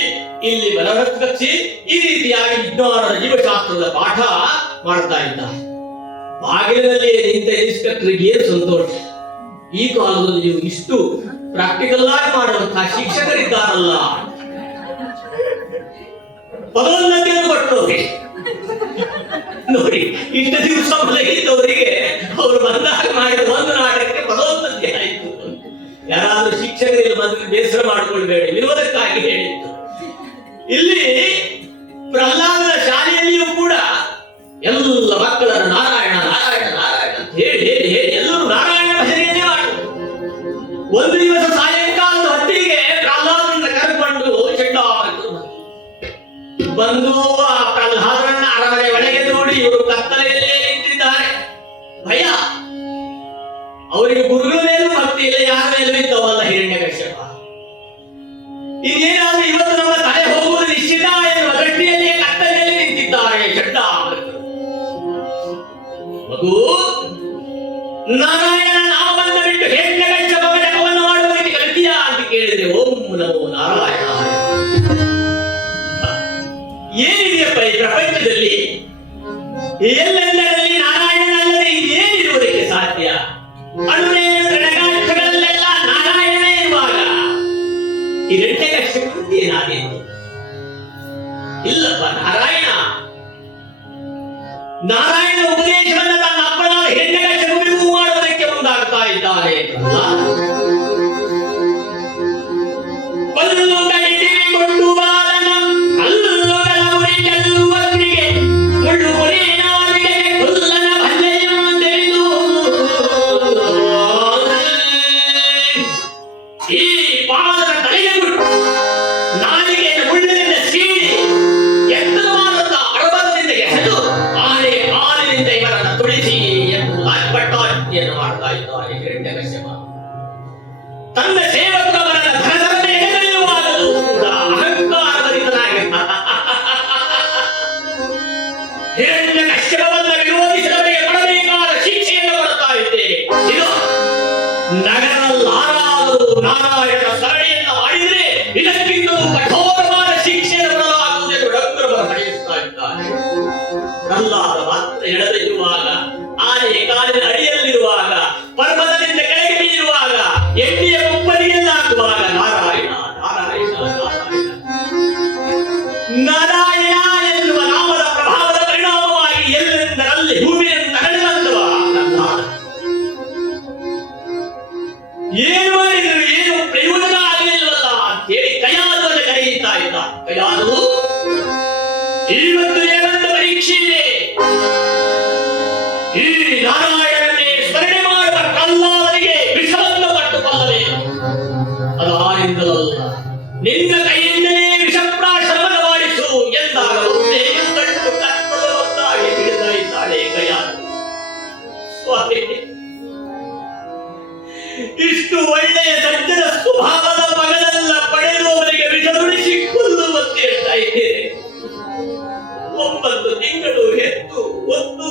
ಇಲ್ಲಿ ಬಲಹೊರತು ಕಕ್ಷಿ, ಈ ರೀತಿಯಾಗಿ ವಿಜ್ಞಾನದ ಜೀವಶಾಸ್ತ್ರದ ಪಾಠ ಮಾಡ್ತಾ ಇದ್ದ. ಬಾಗಿಲಿನಲ್ಲಿ ನಿಂತ ಇನ್ಸ್ಪೆಕ್ಟರ್ಗೆ ಏನು ಸಂತೋಷ, ಈ ಕಾಲದಲ್ಲಿ ನೀವು ಇಷ್ಟು ಪ್ರಾಕ್ಟಿಕಲ್ ಆಗಿ ಮಾಡುವಂತಹ ಶಿಕ್ಷಕರಿದ್ದಾರಲ್ಲ. ಪದೋನ್ನತಿಯನ್ನು ಕೊಟ್ಟವ್ರಿಗೆ ನೋಡಿ, ಇಷ್ಟು ದಿವಸ ಮಲಗಿದ್ದವರಿಗೆ ಅವರು ಬಂದಾಗ ಮಾಡಿದ ಒಂದು ನಾಟಕಕ್ಕೆ ಪದೋನ್ನತಿ ಆಯಿತು. ಯಾರಾದ್ರೂ ಶಿಕ್ಷಕರಿಗೆ ಬಂದ್ರೆ ಬೇಸರ ಮಾಡಿಕೊಳ್ಬೇಡಿ, ವಿರೋಧಕ್ಕಾಗಿ ಹೇಳಿತ್ತು. ಇಲ್ಲಿ ಪ್ರಹ್ಲಾದನ ಶಾಲೆಯಲ್ಲಿಯೂ ಕೂಡ ಎಲ್ಲ ಮಕ್ಕಳನ್ನು ನಾರಾಯಣ ನಾರಾಯಣ ನಾರಾಯಣ ಅಂತ ಹೇಳಿ ಹೇಳಿ ಹೇಳಿ ಎಲ್ಲರೂ ನಾರಾಯಣ ಭಜನೆಯನ್ನೇ ಮಾಡುವುದು. ಒಂದು ದಿವಸ ಸಾಯಂಕಾಲದ ಹೊತ್ತಿಗೆ ಪ್ರಹ್ಲಾದನನ್ನ ಕರೆದುಕೊಂಡು ಚಂಡಾಮಣಿಕರು ಬಂದು ಆ ಪ್ರಹ್ಲಾದನನ್ನ ಅರಮನೆ ಒಳಗೆ ನೋಡಿ ಇವರು ಕತ್ತಲೆಯಲ್ಲೇ ನಿಂತಿದ್ದಾರೆ. ಭಯ, ಅವರಿಗೆ ಗುರುಗಳ ಮೇಲೂ ಭಕ್ತಿ ಇಲ್ಲ, ಯಾರ ಮೇಲೂ ಇದ್ದವಲ್ಲ ಹಿರಣ್ಯಕಶ್ಯಪ. ಇನ್ನೇನಾದ್ರೂ ಇವತ್ತು ನಮ್ಮ ತಲೆ ಹೋಗುವುದು ನಿಶ್ಚಿತ ಎನ್ನುವ ದೃಷ್ಟಿಯಲ್ಲಿ ಕತ್ತಲೆಯಲ್ಲಿ ನಿಂತಿದ್ದಾರೆ ಚಂಡಾಮಣಿಕರು. ಮಗು, ನಾರಾಯಣ ನಾಮವನ್ನು ಬಿಟ್ಟು ಹಿರಣ್ಯಕಶ್ಯಪ ಜಪವನ್ನು ಮಾಡುವುದಕ್ಕೆ ಕಲಿತೀಯಾ ಅಂತ ಕೇಳಿದ್ರೆ ಓಂ ನಮೋ ನಾರಾಯಣ. ಏನಿದೆಯಪ್ಪ ಈ ಪ್ರಪಂಚದಲ್ಲಿ? ಎಲ್ಲೆಂದರಲ್ಲಿ ನಾರಾಯಣನಲ್ಲದೆ ಇನ್ನೇನಿರುವುದಕ್ಕೆ ಸಾಧ್ಯ? ಅಣುರೇಣುಗಳಲ್ಲೆಲ್ಲ ನಾರಾಯಣ ಇರುವಾಗ ಹಿರಣ್ಯಕಶ್ಯಪ ಏನಾದೀತು? ಇಲ್ಲಪ್ಪ, ನಾರಾಯಣ ಉಪದೇಶವನ್ನ ತನ್ನ ಅಪ್ಪನಾದ ಹಿರಣ್ಯಕಶ್ಯಪನಿಗೂ ಮಾಡುವುದಕ್ಕೆ ಮುಂದಾಗ್ತಾ ಇದ್ದಾರೆ. ಕೊಂಡು ಬಾಲನ ಹಲ್ಲುಗಳ ಉರಿ ಚೆಲ್ಲುವವರಿಗೆ ಮುಳ್ಳು ಕುರಿನಾಲಿಗೆ ಕೊಲ್ಲನ ಭಲ್ಲೆಯೆಂದೆಂದು ಹಿರಣ್ಯಕಶ್ಯಪವನ್ನು ವಿರೋಧಿಸಿದವರಿಗೆ ಕೊಡಬೇಕಾದ ಶಿಕ್ಷೆಯನ್ನು ಕೊಡ್ತಾ ಇದ್ದೇನೆ. ಇದು ನಗರಲ್ಲಾರಾದರೂ ನಾರಾಯಣ ಸರಣಿಯನ್ನು ಮಾಡಿದರೆ ಇದಕ್ಕಿಂತಲೂ ಕಠೋರವಾದ ಶಿಕ್ಷೆಯನ್ನು ಕೊಡಲಾಗುವುದೆಂದು ಡಂಗುರವರು ನಡೆಯುತ್ತಾ ಇದ್ದಾರೆ. ಪ್ರಹ್ಲಾದ ಮಾತ್ರ ಎಳೆದಿರುವಾಗ, ಆನೆಯ ಕಾಲಿನ ಅಡಿಯಲ್ಲಿರುವಾಗ, ಪರ್ವತದಿಂದ ಕೆಳಗೆ ಬೀರುವಾಗ, ಎಣ್ಣೆಯ ಕುಪ್ಪಲಿಯಲ್ಲಾಗುವಾಗ ನಾರಾಯಣ ನಾರಾಯಣ ನಾರಾಯಣ ನಾರಾಯಣ ಎನ್ನುವ ನಾಮದ ಪ್ರಭಾವದ ಪರಿಣಾಮವಾಗಿ ಎಲ್ಲೆಂದರಲ್ಲಿ ಭೂಮಿಯನ್ನು ತಗಲಿದಂತವ ಪ್ರಹ್ಲಾದ. ಏನು ಮಾಡಿದ್ರು ಏನು ಪ್ರಯೋಜನ ಆಗಲಿಲ್ಲವಲ್ಲ ಅಂತೇಳಿ ಕಯಾದುವನ್ನು ಕರೆಯುತ್ತಾ ಇದ್ದ. ಕಯಾದು, ಇವತ್ತು ಏನೊಂದು ಪರೀಕ್ಷೆ ಇದೆ. ಈ ನಾರಾಯಣನೇ ಸ್ಮರಣೆ ಮಾಡುವ ಪ್ರಹ್ಲಾದನಿಗೆ ವಿಷವನ್ನು ಕೊಟ್ಟು ಕೊಲ್ಲಬೇಕು. ಅದಾರಿಂದಲಲ್ಲ, ನಿನ್ನ ಕೈಯಿಂದಲೇ ವಿಷಪ್ರಾಶನವನ್ನು ಮಾಡಿಸು ಎಂದಾಗ ಒಂದೇ ಕಟ್ಟು ಕತ್ತಲು ಒತ್ತಾಗಿ ಬಿಡ್ತಾ ಇದ್ದಾಳೆ ಕಯಾದು. ಸ್ವಾಮಿ, ಇಷ್ಟು ಒಳ್ಳೆಯ ಸಜ್ಜನ ಸ್ವಭಾವದ ಮಗನನ್ನ ಪಡೆದು ಅವರಿಗೆ ವಿಷದುಡಿಸಿ ಕೊಲ್ಲುವಂತೆ ಹೇಳ್ತಾ ಇದ್ದೇನೆ. 9 ತಿಂಗಳು ಹೆತ್ತು ಒಂದು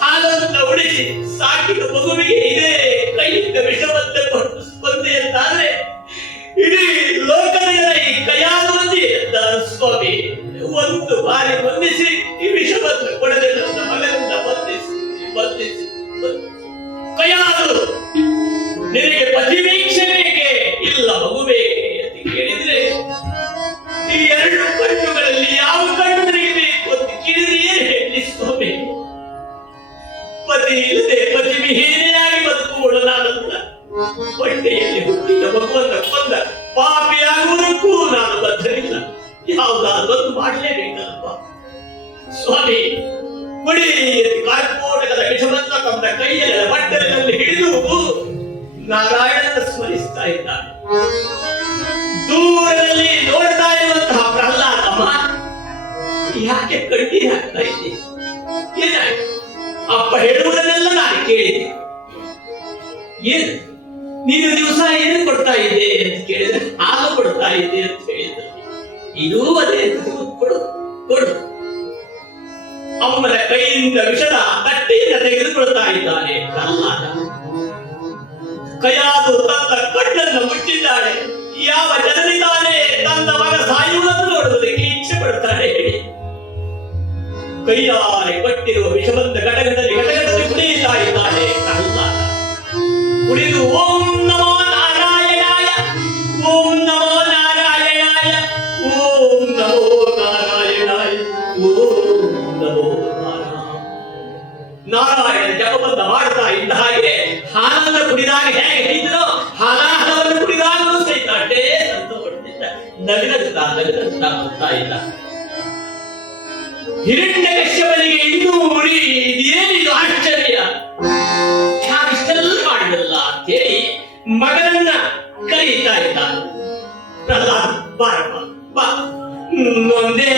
ಹಾಲನ್ನು ಉಳಿಸಿ ಸಾಕಿದ ಮಗುವಿಗೆ ಇದೇ ಕೈಯಿಂದ ವಿಷವಂತೆ ಕೊಟ್ಟು ಸ್ಪಂದೆ ಅಂತಾದ್ರೆ ಇಡೀ ಲೋಕದ ಈ ಕಯಾದು ಮಂದಿ ಎಂದಾರು ಸ್ವಾಮಿ, ಒಂದು ಬಾರಿ ಬಂಧಿಸಿ ಈ ವಿಷವನ್ನು ಕೊಡದೆ ನನ್ನ ಮಗನಿಂದ ಬಂಧಿಸಿ ಬಂಧಿಸಿ ಕಯಾದು, ನಿನಗೆ ಪತಿವೀಕ್ಷೆ ಬೇಕೆ ಇಲ್ಲ ಮಗು ಬೇಕೆ ಅಂತ ಕೇಳಿದ್ರೆ ಈ 2 ಕಣ್ಣುಗಳಲ್ಲಿ ಯಾವ ಕಣ್ಣು ನಿನಗೆ ಬೇಕು ಅಂತ ಕೇಳಿದ್ರೆ ಏನು ಹೇಳಿ ಸ್ವಾಮಿ? ಪತಿ ಇಲ್ಲದೆ ಪತಿ ವಿಹೀನೆಯಾಗಿ ಬದುಕುವುದು ನಾನಲ್ಲ. ಹೊಟ್ಟೆಯಲ್ಲಿ ಹುಟ್ಟಿದ ಮಗುವನ್ನು ಕೊಂದ ಪಾಪಿಯಾಗುವುದಕ್ಕೂ ನಾನು ಬದ್ಧರಿಲ್ಲ. ಯಾವುದಾದ್ರೊಂದು ಮಾಡಲೇಬೇಕಲ್ಪ ಸ್ವಾಮಿ. ಕುಡಿ ಕಾರ್ಪೋಟಕದ ವಿಷವನ್ನು ತಮ್ಮ ಕೈಯಲ್ಲಿ ಬಟ್ಟಲಿನಲ್ಲಿ ಹಿಡಿದು ನಾರಾಯಣನ ಸ್ಮರಿಸ್ತಾ ಇದ್ದಾನೆ. ದೂರದಲ್ಲಿ ನೋಡ್ತಾ ಇರುವಂತಹ ಪ್ರಹ್ಲಾದಮ್ಮ ಯಾಕೆ ಕಣ್ಣೀರು ಹಾಕ್ತಾ ಇದ್ದೆ? ಏನಾಯ್ತು? ಅಪ್ಪ ಹೇಳುವುದನ್ನೆಲ್ಲ ನಾನು ಕೇಳಿದೆ. ಏನು ನೀನು ದಿವಸ ಏನು ಕೊಡ್ತಾ ಇದ್ದೆ ಅಂತ ಕೇಳಿದ್ರೆ ಹಾಲು ಕೊಡ್ತಾ ಇದ್ದೆ ಅಂತ ಹೇಳಿದ್ರು. ಇದೂ ಅದೇ ಕೊಡು ಕೊಡು. ಅಮ್ಮನ ಕೈಯಿಂದ ವಿಷದ ತಟ್ಟೆಯಿಂದ ತೆಗೆದುಕೊಳ್ತಾ ಇದ್ದಾನೆ ಪ್ರಹ್ಲಾದ. ಕಯಾದು ತನ್ನ ಕಣ್ಣನ್ನು ಮುಚ್ಚಿದ್ದಾಳೆ. ಯಾವ ಜನನಿದ್ದಾನೆ ತನ್ನ ಮಗ ಸಾಯುವುದನ್ನು ನೋಡುವುದಕ್ಕೆ ಇಚ್ಛೆ ಪಡ್ತಾಳೆ ಹೇಳಿ. ಕೈಯಾರೆ ಕಟ್ಟಿರುವ ವಿಷವಂತ ಘಟಕದಲ್ಲಿ ಕುಡಿಯುತ್ತಾ ಇದ್ದಾನೆ ಪ್ರಹ್ಲಾದ. ಕುಡಿದು ಓಂ ನಮೋ ನಾರಾಯಣಾಯ, ಓಂ ನಮೋ ನಾರಾಯಣಾಯ, ಓಂ ನಮೋ ನಾರಾಯಣಾಯ, ಓಂ ನಮೋ ನಾರಾಯಣ ಜಪವನ್ನು ಮಾಡ್ತಾ ಇದ್ದ ಹಾಗೆ ಹಾಲನ್ನು ಕುಡಿದಾಗ ಹೇಗೆ ಹೇಳಿದ್ರು ಹಾಲಾಹಲವನ್ನು ಕುಡಿದಾಗಲೂ ಸಹಿತ ಅಡ್ಡೇ ಸಂತೋಷದಿಂದ ನಗನಗುತ್ತಾ ಬರ್ತಾ ಇದ್ದ. ಹಿರಣ್ಯಕಶ್ಯಪನಿಗೆ ಇನ್ನೂ ಉಳಿ ಇದೇನಿದು ಆಶ್ಚರ್ಯ, ಇಷ್ಟೆಲ್ಲ ಮಾಡಿದಲ್ಲ ಅಂತೇಳಿ ಮಗನನ್ನ ಕರೀತಾ ಇದ್ದ. ಪ್ರಹ್ಲಾದ ಬಾರಪ್ಪ ಬಾ, ನೊಂದೇ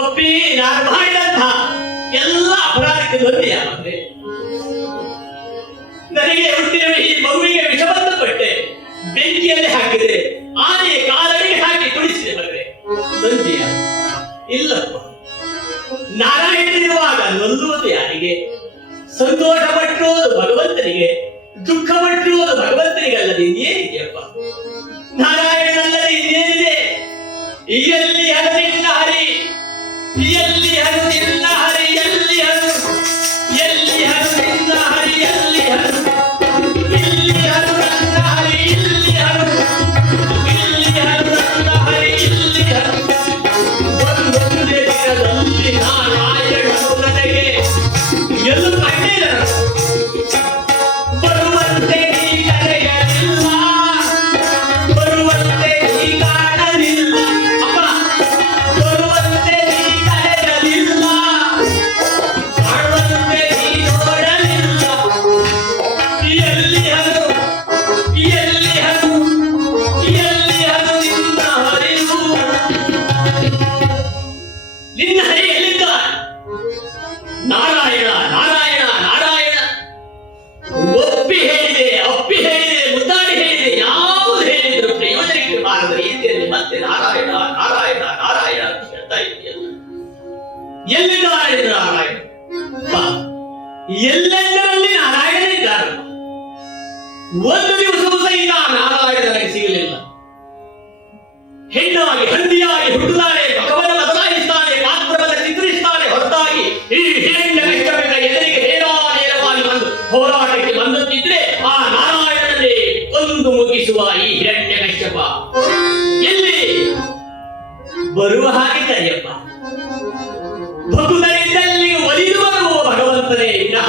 ಅಪ್ಪಿ ನಾನು ಮಾಡಿದಂತ ಎಲ್ಲ ಅಪರಾಧಕ್ಕೆ ಬಂದಿಯಾದ್ರೆ ನನಗೆ ಹುಟ್ಟಿರುವ ಈ ಮಗುವಿಗೆ ವಿಷವನ್ನು ಕೊಟ್ಟೆ, ಬೆಂಕಿಯಲ್ಲಿ ಹಾಕಿದೆ, ಆನೆಯ ಕಾಲಡಿಗೆ ಹಾಕಿ ಕುಡಿಸಿದೆ ಮಗನೇ, ಬಂದಿಯ ಇಲ್ಲಪ್ಪ. ನಾರಾಯಣನಿರುವಾಗ ನೊಂದುವುದು ಯಾರಿಗೆ? ಸಂತೋಷ ಪಟ್ಟಿರುವುದು ಭಗವಂತನಿಗೆ, ದುಃಖ ಪಟ್ಟಿರುವುದು ಭಗವಂತನಿಗೆ ಅಲ್ಲದೆ ಇನ್ನೇನಿದೆಯಪ್ಪ? ನಾರಾಯಣನಲ್ಲದೆ ಇನ್ನೇನಿದೆ? ಎಲ್ಲಿ ಹರಿದಿಲ್ಲ ಹರಿ, ಎಲ್ಲಿ ಹರಿದಿಲ್ಲ ಹರಿ, ಎಲ್ಲಿ ಹರು, ಎಲ್ಲಿ ಹರಿದಿಲ್ಲ ಹರಿ, ಎಲ್ಲಿ ಹರು, ಇಲ್ಲಿ ಹರಿದಿಲ್ಲ ಹರಿ, ಇಲ್ಲಿ ಹರು. ಮತ್ತೆ ನಾರಾಯಣ ನಾರಾಯಣ ನಾರಾಯಣ ಅಂತ ಹೇಳ್ತಾ ಇದೆಯಲ್ಲ. ಎಲ್ಲಿದ್ದಾರೆ ನಾರಾಯಣ? ಎಲ್ಲೆಂದರಲ್ಲಿ ನಾರಾಯಣ ಇದ್ದಾರೆ. ಒಂದು ದಿವಸವೂ ಸಹಿತ ನಾರಾಯಣ ನನಗೆ ಸಿಗಲಿಲ್ಲ. ಹೆಣ್ಣಾಗಿ ಹಂದಿಯಾಗಿ ಹುಟ್ಟುತ್ತಾನೆ, ಭಗವನ ಬದಲಾಯಿಸ್ತಾನೆ, ಪಾತ್ರವನ್ನು ಚಿತ್ರಿಸ್ತಾನೆ. ಹೊರತಾಗಿ ಈ ಹಿರಣ್ಯಕಶ್ಯಪನ ಎದುರಿಗೆ ನೇರವಾಗಿ ಬಂದು ಹೋರಾಟಕ್ಕೆ ಬಂದಂತಿದ್ರೆ ಆ ನಾರಾಯಣನೇ ಕೊಂದು ಮುಗಿಸುವ ಈ ಹಿರಣ್ಯಕಶ್ಯಪ ಎಲ್ಲಿ ಬರುವ ಹಾಗೆ ಕರೆಯಪ್ಪ. ಭಕ್ತರಿದ್ದಲ್ಲಿ ಒಲಿದು ಬರುವ ಭಗವಂತನೇ ವಿನಃ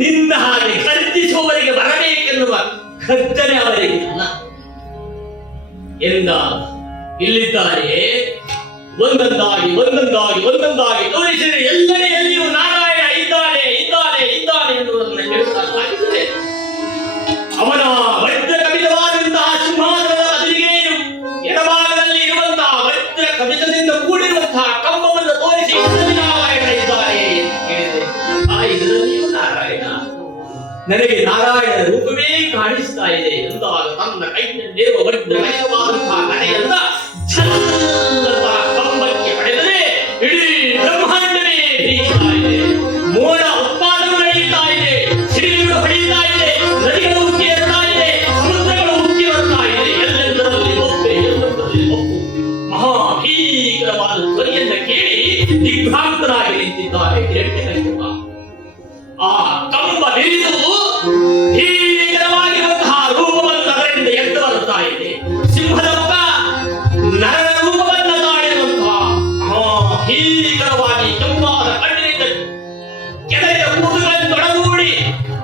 ನಿನ್ನ ಹಾಗೆ ಖರ್ಚಿಸುವವರಿಗೆ ಬರಬೇಕೆನ್ನುವ ಖರ್ಚನೆ ಅವರಿಗಿಲ್ಲ ಎಂದ. ಇಲ್ಲಿದ್ದಾರೆ ಒಂದೊಂದಾಗಿ ಒಂದೊಂದಾಗಿ ಒಂದೊಂದಾಗಿ ತೋರಿಸಿದರೆ ಎಲ್ಲೆಡೆಯಲ್ಲಿಯೂ ನಾರಾಯಣ ಇದ್ದಾನೆ ಇದ್ದಾನೆ ಇದ್ದಾನೆ ಎನ್ನುವುದನ್ನು ಹೇಳ್ತಾ ಸಾಗಿದರೆ ಅವನ ವಜ್ರ ಕವಿತವಾದಂತಹ ಸಿಂಹಾಸನದ ಬದಿಗೆ ಎಡಭಾಗದಲ್ಲಿ ಇರುವಂತಹ ವಜ್ರ ಕವಿತದಿಂದ ಕೂಡಿರುವಂತಹ ಕಂಬವನ್ನು ತೋರಿಸಿ ನಾರಾಯಣ ಇದ್ದಾರೆ ಹೇಳಿದೆ. ಆ ಇದರಲ್ಲಿಯೂ ನಾರಾಯಣ ನನಗೆ ನಾರಾಯಣ ರೂಪವೇ ಕಾಣಿಸ್ತಾ ಇದೆ ಎಂದಾಗ ತನ್ನ ಕೈಯಲ್ಲಿರುವ ವಜ್ರಮಯವಾದಂತಹ ಕಡೆಯನ್ನ ಕಂಬಕ್ಕೆ ಪಡೆದರೆ ಇಡೀ ಬ್ರಹ್ಮಾಂಡವೇ ಹೀರಿತಾ ಇದೆ. ಮೋಡ ಉತ್ಪಾದನೆ ನಡೆಯುತ್ತಾ ಇದೆ, ಸಿಡಿಗಳು ಹೊಡೆಯುತ್ತಾ ಇದೆ, ನದಿಗಳು ಉಕ್ಕಿ ಹರಿತಾ ಇದೆ, ಸಮುದ್ರಗಳು ಉಕ್ಕಿ ಬರ್ತಾ ಇದೆ. ಎಲ್ಲೆಂದರಲ್ಲಿ ಒಪ್ಪೆ, ಎಲ್ಲೆಂದರಲ್ಲಿ ಒಪ್ಪು. ಮಹಾಭೀಕರವಾದ ಧ್ವನಿಯನ್ನು ಕೇಳಿ ದಿಗ್ಭ್ರಾಂತರಾಗಿ ನಿಂತಿದ್ದಾರೆ ಹಿರಣ್ಯಕಶ್ಯಪ. ಆ ಕಂಬ ಬಿರಿದು ಭೀಕರವಾಗಿರುವಂತಹ ರೂಪವನ್ನು ಅದರಿಂದ ಎದ್ದು ಬರುತ್ತಾ ಇದೆ. ಸಿಂಹದ ಮುಖ ನರನ ರೂಪವನ್ನು ತಾಳಿರುವಂತಹ ಭೀಕರವಾಗಿ ಕೆಂಪಾದ ಕಣ್ಣಿನಿಂದ ಕೆಳಗಿನ ಕೂದಲನ್ನು ತೊಡಗೂಡಿ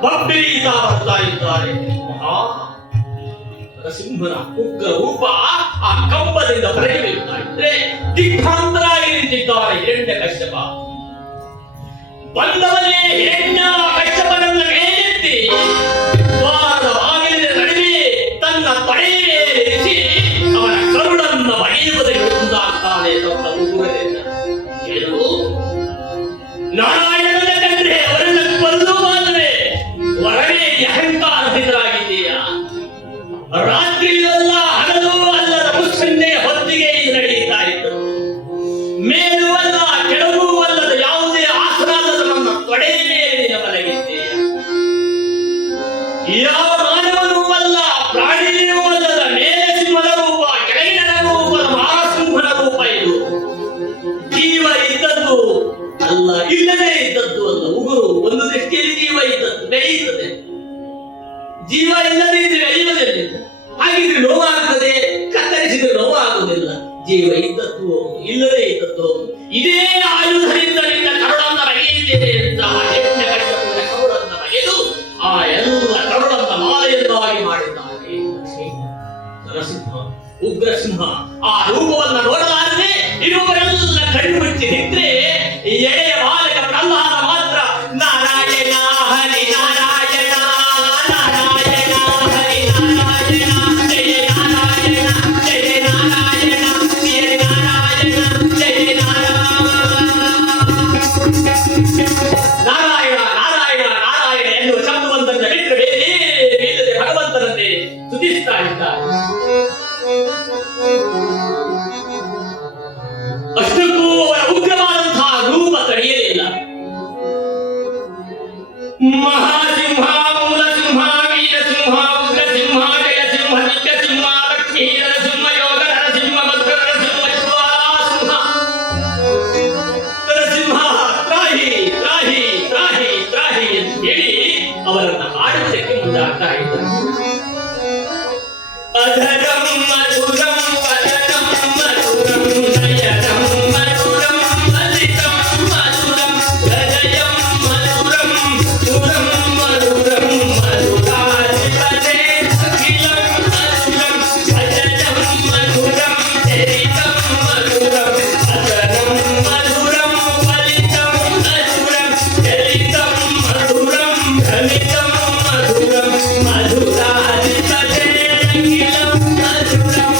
ಬಬ್ಬಿರಿಯುತ್ತಾ ಬರ್ತಾ ಇದ್ದಾರೆ. ನರಸಿಂಹನ ಉಗ್ರ ರೂಪ ಆ ಕಂಬದಿಂದ ಹೊರಗೆ ಬೀಳ್ತಾ ಇದ್ರೆ ದಿಗ್ಭ್ರಾಂತರಾಗಿ ನಿಂತಿದ್ದಾರೆ ಹಿರಣ್ಯಕಶ್ಯಪ. ಬಂದವನೇ ಹಿರಣ್ಯ ಕಶ್ಯಪನನ್ನು ಮೇಲೆತ್ತಿ ದ್ವಾರದ ಬಾಗಿಲಿನ ನಡುವೆ ತನ್ನ ತೊಡೆಯ ಮೇಲಿರಿಸಿ ಅವನ ಕರುಳನ್ನು ಬಡಿಯುವುದಕ್ಕೆ ಮುಂದಾಗ್ತಾನೆ. ತನ್ನ ಉಗುರದಿಂದ ಏನು ನಾರಾಯಣನ ಕಂಡ್ರೆ ಅವರನ್ನು ಕೊಲ್ಲುವಾದರೆ ಹೊರಗೆ ಅಹಂಕಾರದಿಂದಾಗಿದೆಯಾ? ರಾತ್ರಿಯಲ್ಲ ಹಗಲು ಅಲ್ಲದ ಮುಸ್ಸಂಜೆಯ ಹೊತ್ತಿಗೆ ಇದು ನಡೆಯುತ್ತಾ ಇತ್ತು. ಮೇಲೂ ಅಲ್ಲ ಕೆಳಗೂ ಅಲ್ಲದ ಯಾವುದೇ ಆಸರಾದ ನನ್ನ ತೊಡೆಯ ಮೇಲೆ ಮಲಗಿದ್ದೀಯ. ಯಾವ ಮಾನವನೂ ಅಲ್ಲ, ಪ್ರಾಣಿಯೂ ಅಲ್ಲದ ಮೇಲೆ ಸಿಂಹದ ರೂಪ, ಕೆಳಗಿನ ರೂಪದ ಮಹಾಸಿಂಹನ ರೂಪ. ಇದು ಜೀವ ಇದ್ದದ್ದು ಅಲ್ಲ, ಇಲ್ಲದೆ ಇದ್ದದ್ದು ಅಲ್ಲ. ಉಗುರು ಒಂದು ದೃಷ್ಟಿಯಲ್ಲಿ ಜೀವ ಇದ್ದದ್ದು ಬೆಳೆಯುತ್ತದೆ, ಜೀವ ಇಲ್ಲದೆ ಇದ್ರೆ ಅಳಿಯುವುದಿಲ್ಲ. ಹಾಗಿದ್ರೆ ನೋವಾಗುತ್ತದೆ, ಕತ್ತರಿಸಿದ್ರೆ ನೋವಾಗುವುದಿಲ್ಲ. ಜೀವ ಇದ್ದದ್ದು ಇಲ್ಲದೆ ಇದ್ದದ್ದು ಇದೇ ಆಯುಧದಿಂದ ನಿನ್ನ ಕರುಳನ್ನು ಬಗೆಯುತ್ತೇನೆ ಅಂತ ಹಿರಣ್ಯಕಶ್ಯಪನ ಕರುಳನ್ನು ಬಗೆದು ಆ ಎಲ್ಲ ಕರುಳನ್ನು ಮಾಲೆಯನ್ನಾಗಿ ಮಾಡಿದ್ದಾನೆ ನರಸಿಂಹ, ಉಗ್ರಸಿಂಹ. ಆ ರೂಪವನ್ನು ನೋಡಲಾರದೆ ಇರುವವರೆಲ್ಲ ಕಣ್ಣು ಮುಚ್ಚಿ ನಿಂತ್ರೆ ಎಳೆಯ ಬಾಲಕ ಪ್ರಹ್ಲಾದ ಮಾತ್ರ ನಾರಾಯಣ ಹರಿ ನಾರಾಯಣ ನಾರಾಯಣ ಹರಿ ನಾರಾಯಣ ಜಯ ನಾರಾಯಣ ಜಯ ನಾರಾಯಣ ಜಯ ನಾರಾಯಣ ಜಯ ನಾರಾಯಣ ನಾರಾಯಣ ನಾರಾಯಣ ಎನ್ನುವ ಶಬ್ದವಂತನ್ನ ಬಿಟ್ಟರೆ ಬೇರೆ ಇಲ್ಲದೆ ಭಗವಂತನನ್ನೇ ಸ್ತುತಿಸ್ತಾ ಇದ್ದಾರೆ. ಅಷ್ಟಕ್ಕೂ ಅವರ ಉಗ್ರವಾದಂತಹ ರೂಪ ತಡೆಯಲಿಲ್ಲ. ಮಹಾಸಿಂಹ, ಮೂಲಸಿಂಹ, ವೀರಸಿಂಹ, ಉಗ್ರಸಿಂಹ, ಜಯಸಿಂಹ, ನಿತ್ಯಸಿಂಹ, ಲಕ್ಷ್ಮೀ ನರಸಿಂಹ, ಯೋಗ ನರಸಿಂಹ, ಭದ್ರ ನರಸಿಂಹ, ಜ್ವಾಲಾಸಿಂಹ ನರಸಿಂಹ, ತ್ರಾಹಿ ತ್ರಾಹಿ ತ್ರಾಹಿ ತ್ರಾಹಿ ಎಂದು ಹೇಳಿ ಅವರನ್ನು ಆಡುವುದಕ್ಕೆ ಮುಂದಾಗ್ತಾ ಇದ್ದಾರೆ. ಅಧರಂ ಮಧುರಂ ವದನಂ ಮಧುರಂ ನಯನಂ ಮಧುರಂ ಲಲಿತಂ ಮಧುರಂ ಹೃದಯಂ ಮಧುರಂ ಸುರಂ ಮಧುರಂ ಮಧುರಾಧಿಪತೆ ಅಖಿಲಂ ಮಧುರಂ ಭಜನಂ ಮಧುರಂ ಚರಿತಂ ಮಧುರಂ ಅಧರಂ ಮಧುರಂ ಫಲಿತಂ ಮಧುರಂ ಚರಿತಂ ಮಧುರಂ ಭ್ರಮಿತಂ ಮಧುರಂ ಮಧುರಾಧಿಪತೆ ಅಖಿಲಂ ಮಧುರಂ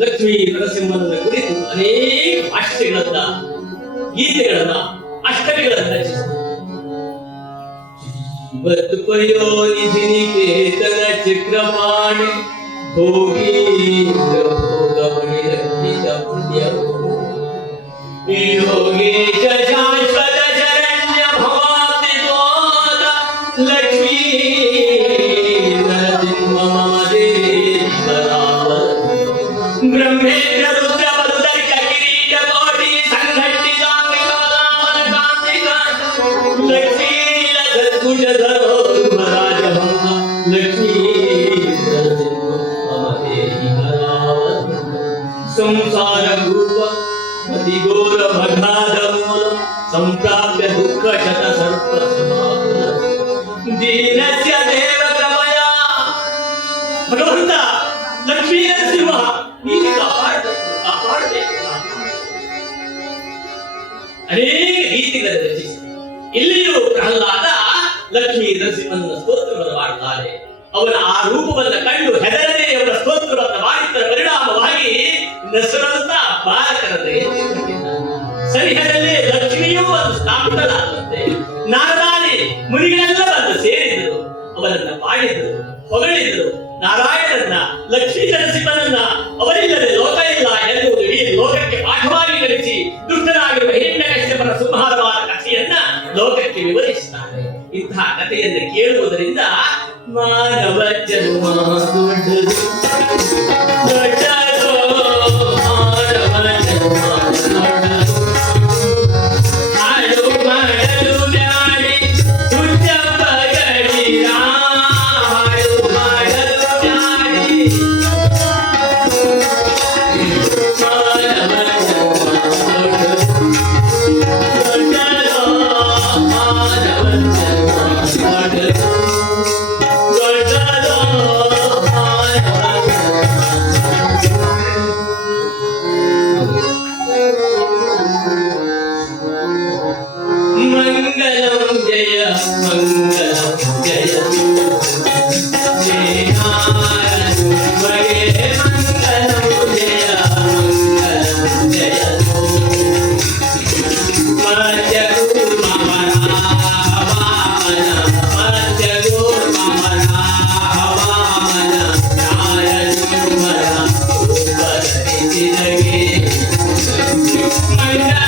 ಲಕ್ಷ್ಮೀ ನರಸಿಂಹನ ಕುರಿತು ಅನೇಕ ಭಾಷೆಗಳನ್ನ, ಗೀತೆಗಳನ್ನ, ಅಷ್ಟಮಿಗಳನ್ನ ರಚಿಸಿದರು. ಬದುಕಯೋನಿಧಿ ನಿಕೇತನ ಚಕ್ರಪಾಣಿ ಭೋಗೀಂದ್ರ ಭೋಗಮಣಿ ರಕ್ಷಿತ ಪುಣ್ಯವು ಯೋಗೀಶ ಶಾಶ್ವತ ಶರಣ್ಯ ಭವಾತಿ ಗೋದ ಲಕ್ಷ್ಮೀ ನರಸಿಂಹ ಮಮ ದೇವರಾವ ಬ್ರಹ್ಮೇಂದ್ರ ರುದ್ರ ಮಧುದರ್ಕ ಕಿರೀಟ ಕೋಟಿ ಸಂಘಟಿತ ಕಾಂತಿಕ ಲಕ್ಷ್ಮೀ ಕುಜಧರೋ ರಾಜಹಂಸ ಲಕ್ಷ್ಮೀ ನರಸಿಂಹ ಮಮ ದೇವರಾವ ಸಂಸಾರ ರೂಪ ಅತಿ ಘೋರ ಮಘಾದ ಮೂಲ ಸಂಪ್ರಾಪ್ಯ ದುಃಖ ಶತ ಸರ್ಪ ಸಮಾನ ದೀನಸ್ಯ ದೇವ ಕಮಯ. ಭಗವಂತ ಲಕ್ಷ್ಮೀ ನರಸಿಂಹ ನೀನು ಕಾಪಾಡಬೇಕು. ಅನೇಕ ಗೀತೆಗಳನ್ನು ರಚಿಸಿ ಇಲ್ಲಿಯೂ ಪ್ರಹ್ಲಾದ ಲಕ್ಷ್ಮೀ ನರಸಿಂಹನ ಸ್ತೋತ್ರವನ್ನು ಮಾಡುತ್ತಾರೆ. ಅವನ ಆ ರೂಪವನ್ನು ಕಂಡು ಹೆದರದೆ ಅವನ ಸ್ತೋತ್ರವನ್ನು ಮಾಡಿದ್ದರ ಪರಿಣಾಮವಾಗಿ ನಸರಂತ ಬಾಲಕರನ್ನು ಎತ್ತಿಕೊಂಡಿದ್ದಾನೆ. ಸರಿಹದಲ್ಲೇ ಲಕ್ಷ್ಮಿಯೂ ಒಂದು ಸ್ಥಾಪಿತರಾದಂತೆ ನಾರದಾನಿ ಮುನಿಗಳೆಲ್ಲ ಬಂದು ಸೇರಿದರು, ಅವರನ್ನ ಪಾಡಿದರು, ಹೊಗಳಿದರು. ನಾರಾಯಣನ ಲಕ್ಷ್ಮೀ ನರಸಿಂಹನನ್ನ ಅವರಿಲ್ಲದೆ ಲೋಕ ಇಲ್ಲ ಎನ್ನುವುದು ಇಡೀ ಲೋಕಕ್ಕೆ ಪಾಠವಾಗಿ ಕಲಿಸಿ ದುಷ್ಟನಾಗಿರುವ ಹಿರಣ್ಯಕಶ್ಯಪನ ಸಂಹಾರವಾದ ಕಥೆಯನ್ನ ಲೋಕಕ್ಕೆ ವಿವರಿಸುತ್ತಾರೆ. ಇಂತಹ ಕಥೆಯನ್ನು ಕೇಳುವುದರಿಂದ ಮಾನವ ಜನ್ಮ ದೊಡ್ಡದು ದೊಡ್ಡದು, ಮಾನವ ಜನ್ಮ ದೊಡ್ಡದು. ಹಾಡು ಮಾಡಲು ಬ್ಯಾಡಿ ಹುಚ್ಚಪ್ಪಗಳಿರ, ಹಾಡು ಮಾಡಲು ಬ್ಯಾಡಿ ಮಾನವ ಜನ್ಮ ದೊಡ್ಡದು ದೊಡ್ಡದು, ಮಾನವ ಜನ್ಮ ದೊಡ್ಡದು. ಮಂಗಲಂ ಜಯ ಮಂಗಲಂ ಜಯ ಮಂಗಲಂ ಜಯ ಮಂಗಲಂ ಜಯ ಮಧ್ಯ ಗುರುಮನ ವಾಮನ ಮಧ್ಯ ಗುರುಮನ ವಾಮನ ನಾರಸಿಂಹನ ಉಪದರಿಸಿದಗೆ ಮಂಗಳ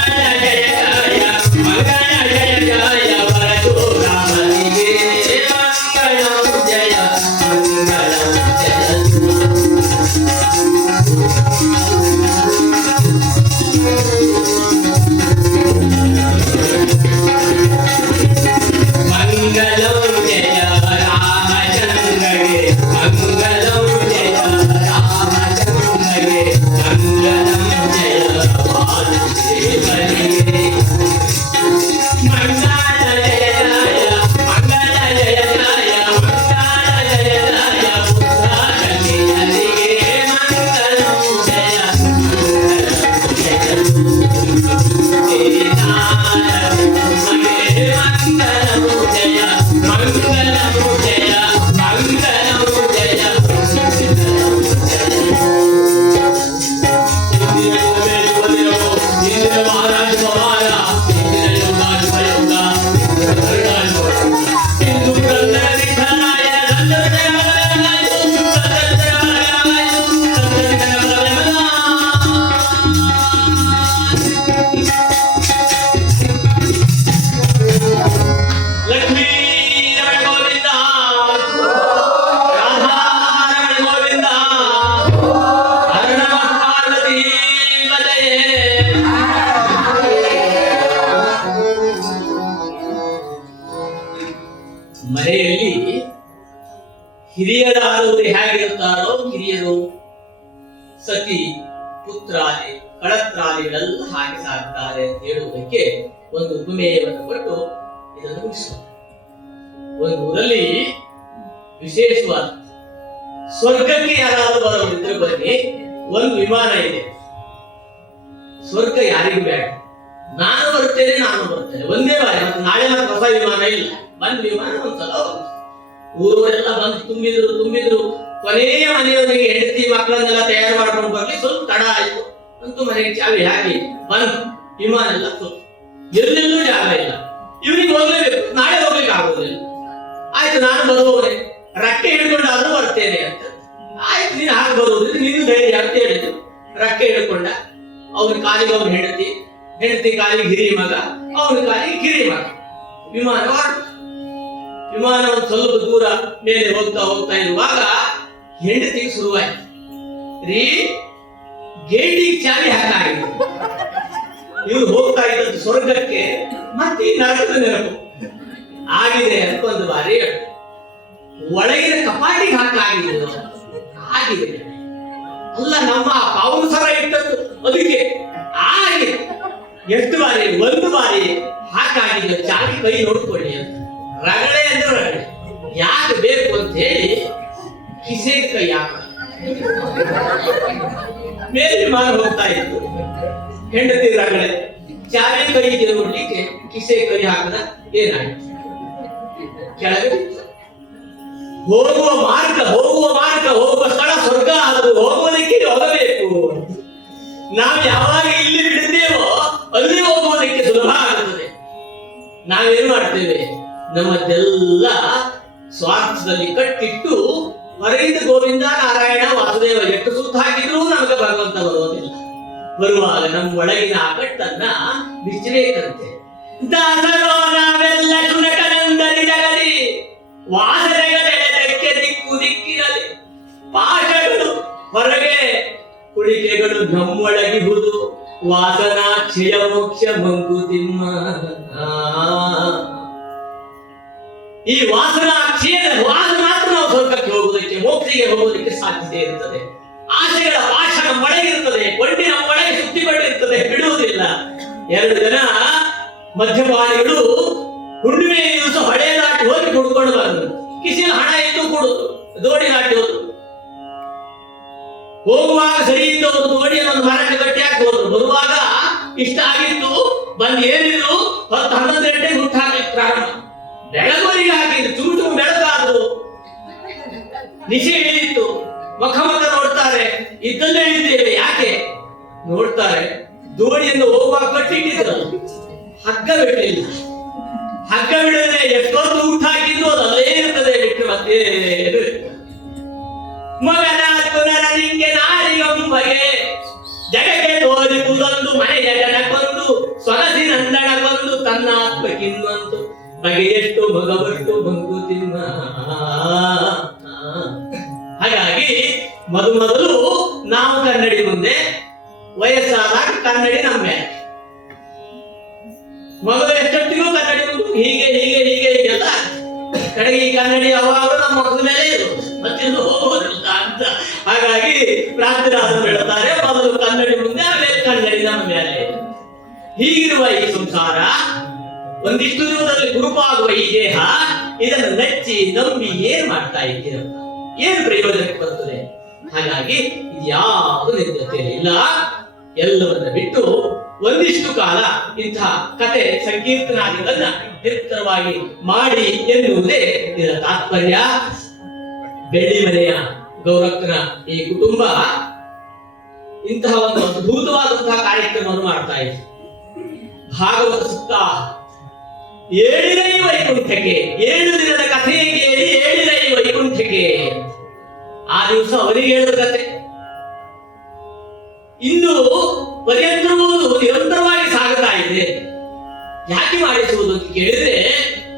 ಜಯ ಜಯ ಮಂಗಳ ಜಯ ಜಯ ಪರಶುರಾಮನಿಗೆ ಮಂಗಳಂ ಜಯ ಮಂಗಳಂ ಜಯ ಮಂಗಳಂ ಜಯ ರಾಮಚಂದ್ರಗೆ ಮಂಗಳಂ ಜಯ ರಾಮಚಂದ್ರಗೆ ಮಂಗಳಂ ಜಯ ವಾಸುದೇವನಿಗೆ ಮಂಗಳ ಜಯ ಜಯ ಮಂಗಳ ಜಯ ಜಯ ಮಂಗಳ ಜಯ ಜಯ ಬುದ್ಧನಿಗೆ ಮಂಗಳಂ ಜಯ ಲಕ್ಷ್ಮೀ ರಮಣ ಗೋವಿಂದ, ರಾಧಾ ರಮಣ ಗೋವಿಂದ, ಹರ ನಮಃ ಪಾರ್ವತಿ ಪತಯೇ. ಮನೆಯಲ್ಲಿ ಹಿರಿಯರಾದವರು ಹೇಗಿರುತ್ತಾರೋ ಕಿರಿಯರು ಸತಿ ಪುತ್ರಾದಿ ಕಳತ್ರಾದಿಗಳೆಲ್ಲ ಹಾಗೆ ಸಾಕ್ತಾರೆ ಅಂತ ಹೇಳುವುದಕ್ಕೆ ಒಂದು ಉಪಮೇಯವನ್ನು ಕೊಟ್ಟು ಇದನ್ನು ಮುಗಿಸುವ. ಒಂದು ಊರಲ್ಲಿ ವಿಶೇಷವಾದ ಸ್ವರ್ಗಕ್ಕೆ ಯಾರಾದರೂ ಬರೋರಿದ್ರೆ ಬನ್ನಿ, ಒಂದು ವಿಮಾನ ಇದೆ. ಸ್ವರ್ಗ ಯಾರಿಗೂ ಬೇಡ, ನಾನು ಬರ್ತೇನೆ ಒಂದೇ ಬಾರಿ, ಮತ್ತೆ ನಾಳೆ ಮತ್ತೆ ಹೊಸ ವಿಮಾನ ಇಲ್ಲ. ಬಂದ್ ವಿಮಾನ ಒಂದ್ಸಲ ಊರವರೆಲ್ಲ ಬಂದು ತುಂಬಿದ್ರು ಕೊನೆಯ ಮನೆಯವರಿಗೆ ಹೆಂಡತಿ ಮಕ್ಕಳನ್ನೆಲ್ಲ ತಯಾರು ಮಾಡ್ಕೊಂಡು ಬರ್ಲಿ ಸ್ವಲ್ಪ ತಡ ಆಯ್ತು ಅಂತೂ ಮನೆಗೆ ಚಾವಿ ಹಾಕಿ ಬಂದ್ ವಿಮಾನ ಎಲ್ಲ ಎಲ್ಲೆಲ್ಲೂ ಜಾಗ ಇಲ್ಲ, ಇವ್ರಿಗೆ ಹೋಗ್ಲೇಬೇಕು, ನಾಳೆ ಹೋಗ್ಲಿಕ್ಕೆ ಆಗೋದಿಲ್ಲ. ಆಯ್ತು ನಾನು ಬರುವವರೇ ರಕ್ಕೆ ಹಿಡ್ಕೊಂಡಾದ್ರೂ ಬರ್ತೇನೆ ಅಂತ. ಆಯ್ತು ನೀನು ಹಾಗೆ ಬರುವುದಿಲ್ಲ, ನೀನು ಧೈರ್ಯ ಅಂತ ಹೇಳಿದ್ರು. ರಕ್ಕೆ ಹಿಡ್ಕೊಂಡ, ಅವನ ಕಾಲಿಗೆ ಅವನು ಹೆಂಡತಿ ಕಾಲಿಗೆ ಹಿರಿಯ ಮಗ, ಅವನ ಕಾಲಿಗೆ ಕಿರಿಯ ಮಗ. ವಿಮಾನ ವಿಮಾನ ಒಂದು ಸ್ವಲ್ಪ ದೂರ ಮೇಲೆ ಹೋಗ್ತಾ ಇರುವಾಗ ಹೆಂಡತಿಗೆ ಶುರುವಾಯ್ತು, ರೀ ಗೇಟಿಗೆ ಚಾವಿ ಹಾಕಾಗಿದೆ. ಇವ್ರು ಹೋಗ್ತಾ ಇದ್ದದ್ದು ಸ್ವರ್ಗಕ್ಕೆ, ಮತ್ತೆ ಈ ನರಕದ ನೆನಪು ಆಗಿದೆ ಅಂತ ಒಂದು ಬಾರಿ ಒಳಗಿನ ಕಪಾಟಿಗೆ ಹಾಕಾಗಿದೆ. ಆಗಿದೆ ಅಲ್ಲ, ನಮ್ಮ ಪಾವಸರ ಇಟ್ಟದ್ದು ಅದಕ್ಕೆ ಆಗಿದೆ. ಎಷ್ಟು ಬಾರಿ? ಒಂದು ಬಾರಿ ಹಾಕಾಗಿದ್ದು ಚಾವಿ ಕೈ ನೋಡ್ಕೊಳ್ಳಿ ಅಂತ. ರಗಳೆ ಅಂದ್ರೆ ರಗಳೆ, ಯಾಕೆ ಬೇಕು ಅಂತ ಹೇಳಿ ಕಿಸೆ ಕೈ ಹಾಕ ಮೇಲೆ ವಿಮಾನ ಹೋಗ್ತಾ ಇತ್ತು. ಹೆಂಡತಿ ರಗಳೆ, ಚಾವಿ ಕೈ ನೋಡ್ಲಿಕ್ಕೆ ಕಿಸೆ ಕೈ ಹಾಕದ ಏನಾಯ್ತು? ಕೆಳಗೆ ಹೋಗುವ ಮಾರ್ಗ ಹೋಗುವ ಸ್ಥಳ ಸ್ವರ್ಗ, ಅದು ಹೋಗುವುದಕ್ಕೆ ಹೋಗಬೇಕು. ನಾವು ಯಾವಾಗ ಇಲ್ಲಿ ಬಿಡುತ್ತೇವೋ ಅಲ್ಲಿ ಹೋಗುವುದಕ್ಕೆ ಸುಲಭ ಆಗುತ್ತದೆ. ನಾವೇನು ಮಾಡ್ತೇವೆ? ನಮ್ಮದೆಲ್ಲ ಸ್ವಾರ್ಥದಲ್ಲಿ ಕಟ್ಟಿಟ್ಟು ಹೊರಗಿಂದ ಗೋವಿಂದ ನಾರಾಯಣ ವಾಸುದೇವ ಎಷ್ಟು ಸುತ್ತ ಹಾಕಿದ್ರೂ ನಮಗೆ ಭಗವಂತ ಬರುವುದಿಲ್ಲ. ಬರುವಾಗ ನಮ್ಮ ಒಳಗಿನ ಆ ಕಟ್ಟನ್ನ ಬಿಚ್ಚಬೇಕಂತೆ. ದಾಸರೋ ನಾವೆಲ್ಲ ಶುನಕನಂದನಿ ಜಗಲಿ, ವಾಸನೆಗಳೆಕ್ಕೆ ದಿಕ್ಕಿರಲಿ, ಪಾಠಗಳು ಹೊರಗೆ ಕುಳಿಕೆಗಳು ನಮ್ಮೊಳಗಿಹುದು, ವಾಸನಾ ಕ್ಷಯ ಮೋಕ್ಷ ಮಂಕುತಿಮ್ಮ. ಈ ವಾಸನಾ ಕ್ಷಯದ ಮಾತ್ರ ನಾವು ಸ್ವರ್ಗಕ್ಕೆ ಹೋಗುವುದಕ್ಕೆ, ಮೋಕ್ಷಕ್ಕೆ ಹೋಗುವುದಕ್ಕೆ ಸಾಧ್ಯತೆ ಇರುತ್ತದೆ. ಆಸೆಗಳ ಪಾಶ ನಮ್ಮೊಳಗಿರುತ್ತದೆ, ಕೊಂಡಿ ನಮ್ಮೊಳಗೆ ಸುತ್ತಿಕೊಂಡಿರುತ್ತದೆ, ಬಿಡುವುದಿಲ್ಲ. 2 ಜನ ಮಧ್ಯಪಾನಿಗಳು ಹುಣ್ಣಿಮೆ ದಿವಸ ಹೊಳೆ ದಾಟಿ ಹೋಗಿ ಕುಡ್ಕೊಂಡು ಬಂದರು. ಕಿಸಿನ ಹಣ ಇದ್ದು ಕೊಡುದು, ದೋಣಿ ದಾಟಿ ಹೋದ್ರು. ಹೋಗುವಾಗ ಸರಿ ಇದ್ದವರು ದೋಣಿಯನ್ನು ಒಂದು ಮರಕ್ಕೆ ಗಟ್ಟಿ ಹಾಕಿ ಹೋದ್ರು. ಬರುವಾಗ ಇಷ್ಟ ಆಗಿತ್ತು, ಬಂದು ಏನಿದ್ರು 10-11 ಗಂಟೆಗೆ ಹುಟ್ಟು ಹಾಕಲಿಕ್ಕೆ ಪ್ರಾರಂಭ. ಬೆಳಗುವರಿಗೆ ಹಾಕಿದ್ರು, ಚೂಟು ಬೆಳಗಾದ್ರು. ನಿಶೆ ಇಳಿದಿತ್ತು, ಮುಖ ನೋಡ್ತಾರೆ, ಇದ್ದಲ್ಲೇ ಇದ್ದೇವೆ. ಯಾಕೆ ನೋಡ್ತಾರೆ? ದೋಣಿಯನ್ನು ಹೋಗುವಾಗ ಕಟ್ಟಿಟ್ಟಿದ್ರು, ಹಗ್ಗ ಬಿಡಲಿಲ್ಲ. ಹಗ್ಗ ಬಿಡದೆ ಎಷ್ಟೊಂದು ಊಟ ಹಾಕಿದ್ರು ಅದು ಅಲ್ಲೇ ಇರ್ತದೆ, ಬಿಟ್ಟು ಮತ್ತೆ ಮಗನ ಪುನರ ನಿಂಗೆ ನಾರಿಗಂಬಗೆ ಜಗಕ್ಕೆ ತೋರಿಪುದೊಂದು ಮನೆಯ ಜನಕ್ಕೊಂದು ಸೊಗಸಿ ನಂದನಕ್ಕೊಂದು ತನ್ನ ಆತ್ಮಕ್ಕಿನ್ನುವಂತು ಬಗೆಯಷ್ಟು ಮಗವಷ್ಟು ಮಂಕುತಿಮ್ಮ. ಹಾಗಾಗಿ ಮೊದಲು ನಾವು ಕನ್ನಡಿ ಮುಂದೆ, ವಯಸ್ಸಾದಾಗ ಕನ್ನಡಿ ನಮ್ಮ ಮೇಲೆ, ಮಗಳು ಎಷ್ಟೊತ್ತಿಗೂ ಕನ್ನಡಿ ಮುಂದೆ, ಹೀಗೆ ಎಲ್ಲ ಕಡೆಗೆ ಈ ಕನ್ನಡಿ ಯಾವಾಗಲೂ ನಮ್ಮ ಮಕ್ಕಳ ಮೇಲೆ ಇರೋದು, ಮತ್ತೆಲ್ಲೂ ಹೋಗೋದಿಲ್ಲ ಅಂತ. ಹಾಗಾಗಿ ಪ್ರಾರ್ಥನಾದ್ರು ಹೇಳ್ತಾರೆ, ಮೊದಲು ಕನ್ನಡಿ ಮುಂದೆ, ಆಮೇಲೆ ಕನ್ನಡಿ ನಮ್ಮ ಮೇಲೆ. ಹೀಗಿರುವ ಈ ಸಂಸಾರ, ಒಂದಿಷ್ಟು ದಿನದಲ್ಲಿ ಗುರುಪಾಗುವ ಈ ದೇಹ, ಇದನ್ನು ನೆಚ್ಚಿ ನಂಬಿ ಏನ್ ಮಾಡ್ತಾ ಇದ್ದೀರಪ್ಪ? ಏನು ಪ್ರಯೋಜನಕ್ಕೆ ಬರುತ್ತದೆ? ಹಾಗಾಗಿ ಇದ್ಯಾವುದು ನಿನ್ನ ಜೊತೆಯಲ್ಲಿ ಇಲ್ಲ. ಎಲ್ಲವನ್ನ ಬಿಟ್ಟು ಒಂದಿಷ್ಟು ಕಾಲ ಇಂತಹ ಕತೆ ಸಂಕೀರ್ತನಾದಿಗಳನ್ನ ನಿರಂತರವಾಗಿ ಮಾಡಿ ಎನ್ನುವುದೇ ಇದರ ತಾತ್ಪರ್ಯ. ಬೆಳ್ಳಿಮನೆಯ ಗೌರಕ್ಕನ ಈ ಕುಟುಂಬ ಇಂತಹ ಒಂದು ಅದ್ಭುತವಾದಂತಹ ಕಾರ್ಯಕ್ರಮವನ್ನು ಮಾಡ್ತಾ ಇದೆ. ಭಾಗವತ ಸಪ್ತಾಹ, 7 ವೈಕುಂಠಕ್ಕೆ, 7 ದಿನದ ಕಥೆ ಕೇಳಿ 7 ವೈಕುಂಠಕ್ಕೆ. ಆ ದಿವಸ ಅವರಿಗೆ ಹೇಳಿದ ಕತೆ ಇನ್ನು ಪರ್ಯಂತರವೂ ನಿರಂತರವಾಗಿ ಸಾಗುತ್ತಾ ಇದೆ. ಯಾಕೆ ಮಾಡಿಸುವುದು ಅಂತ ಕೇಳಿದ್ರೆ,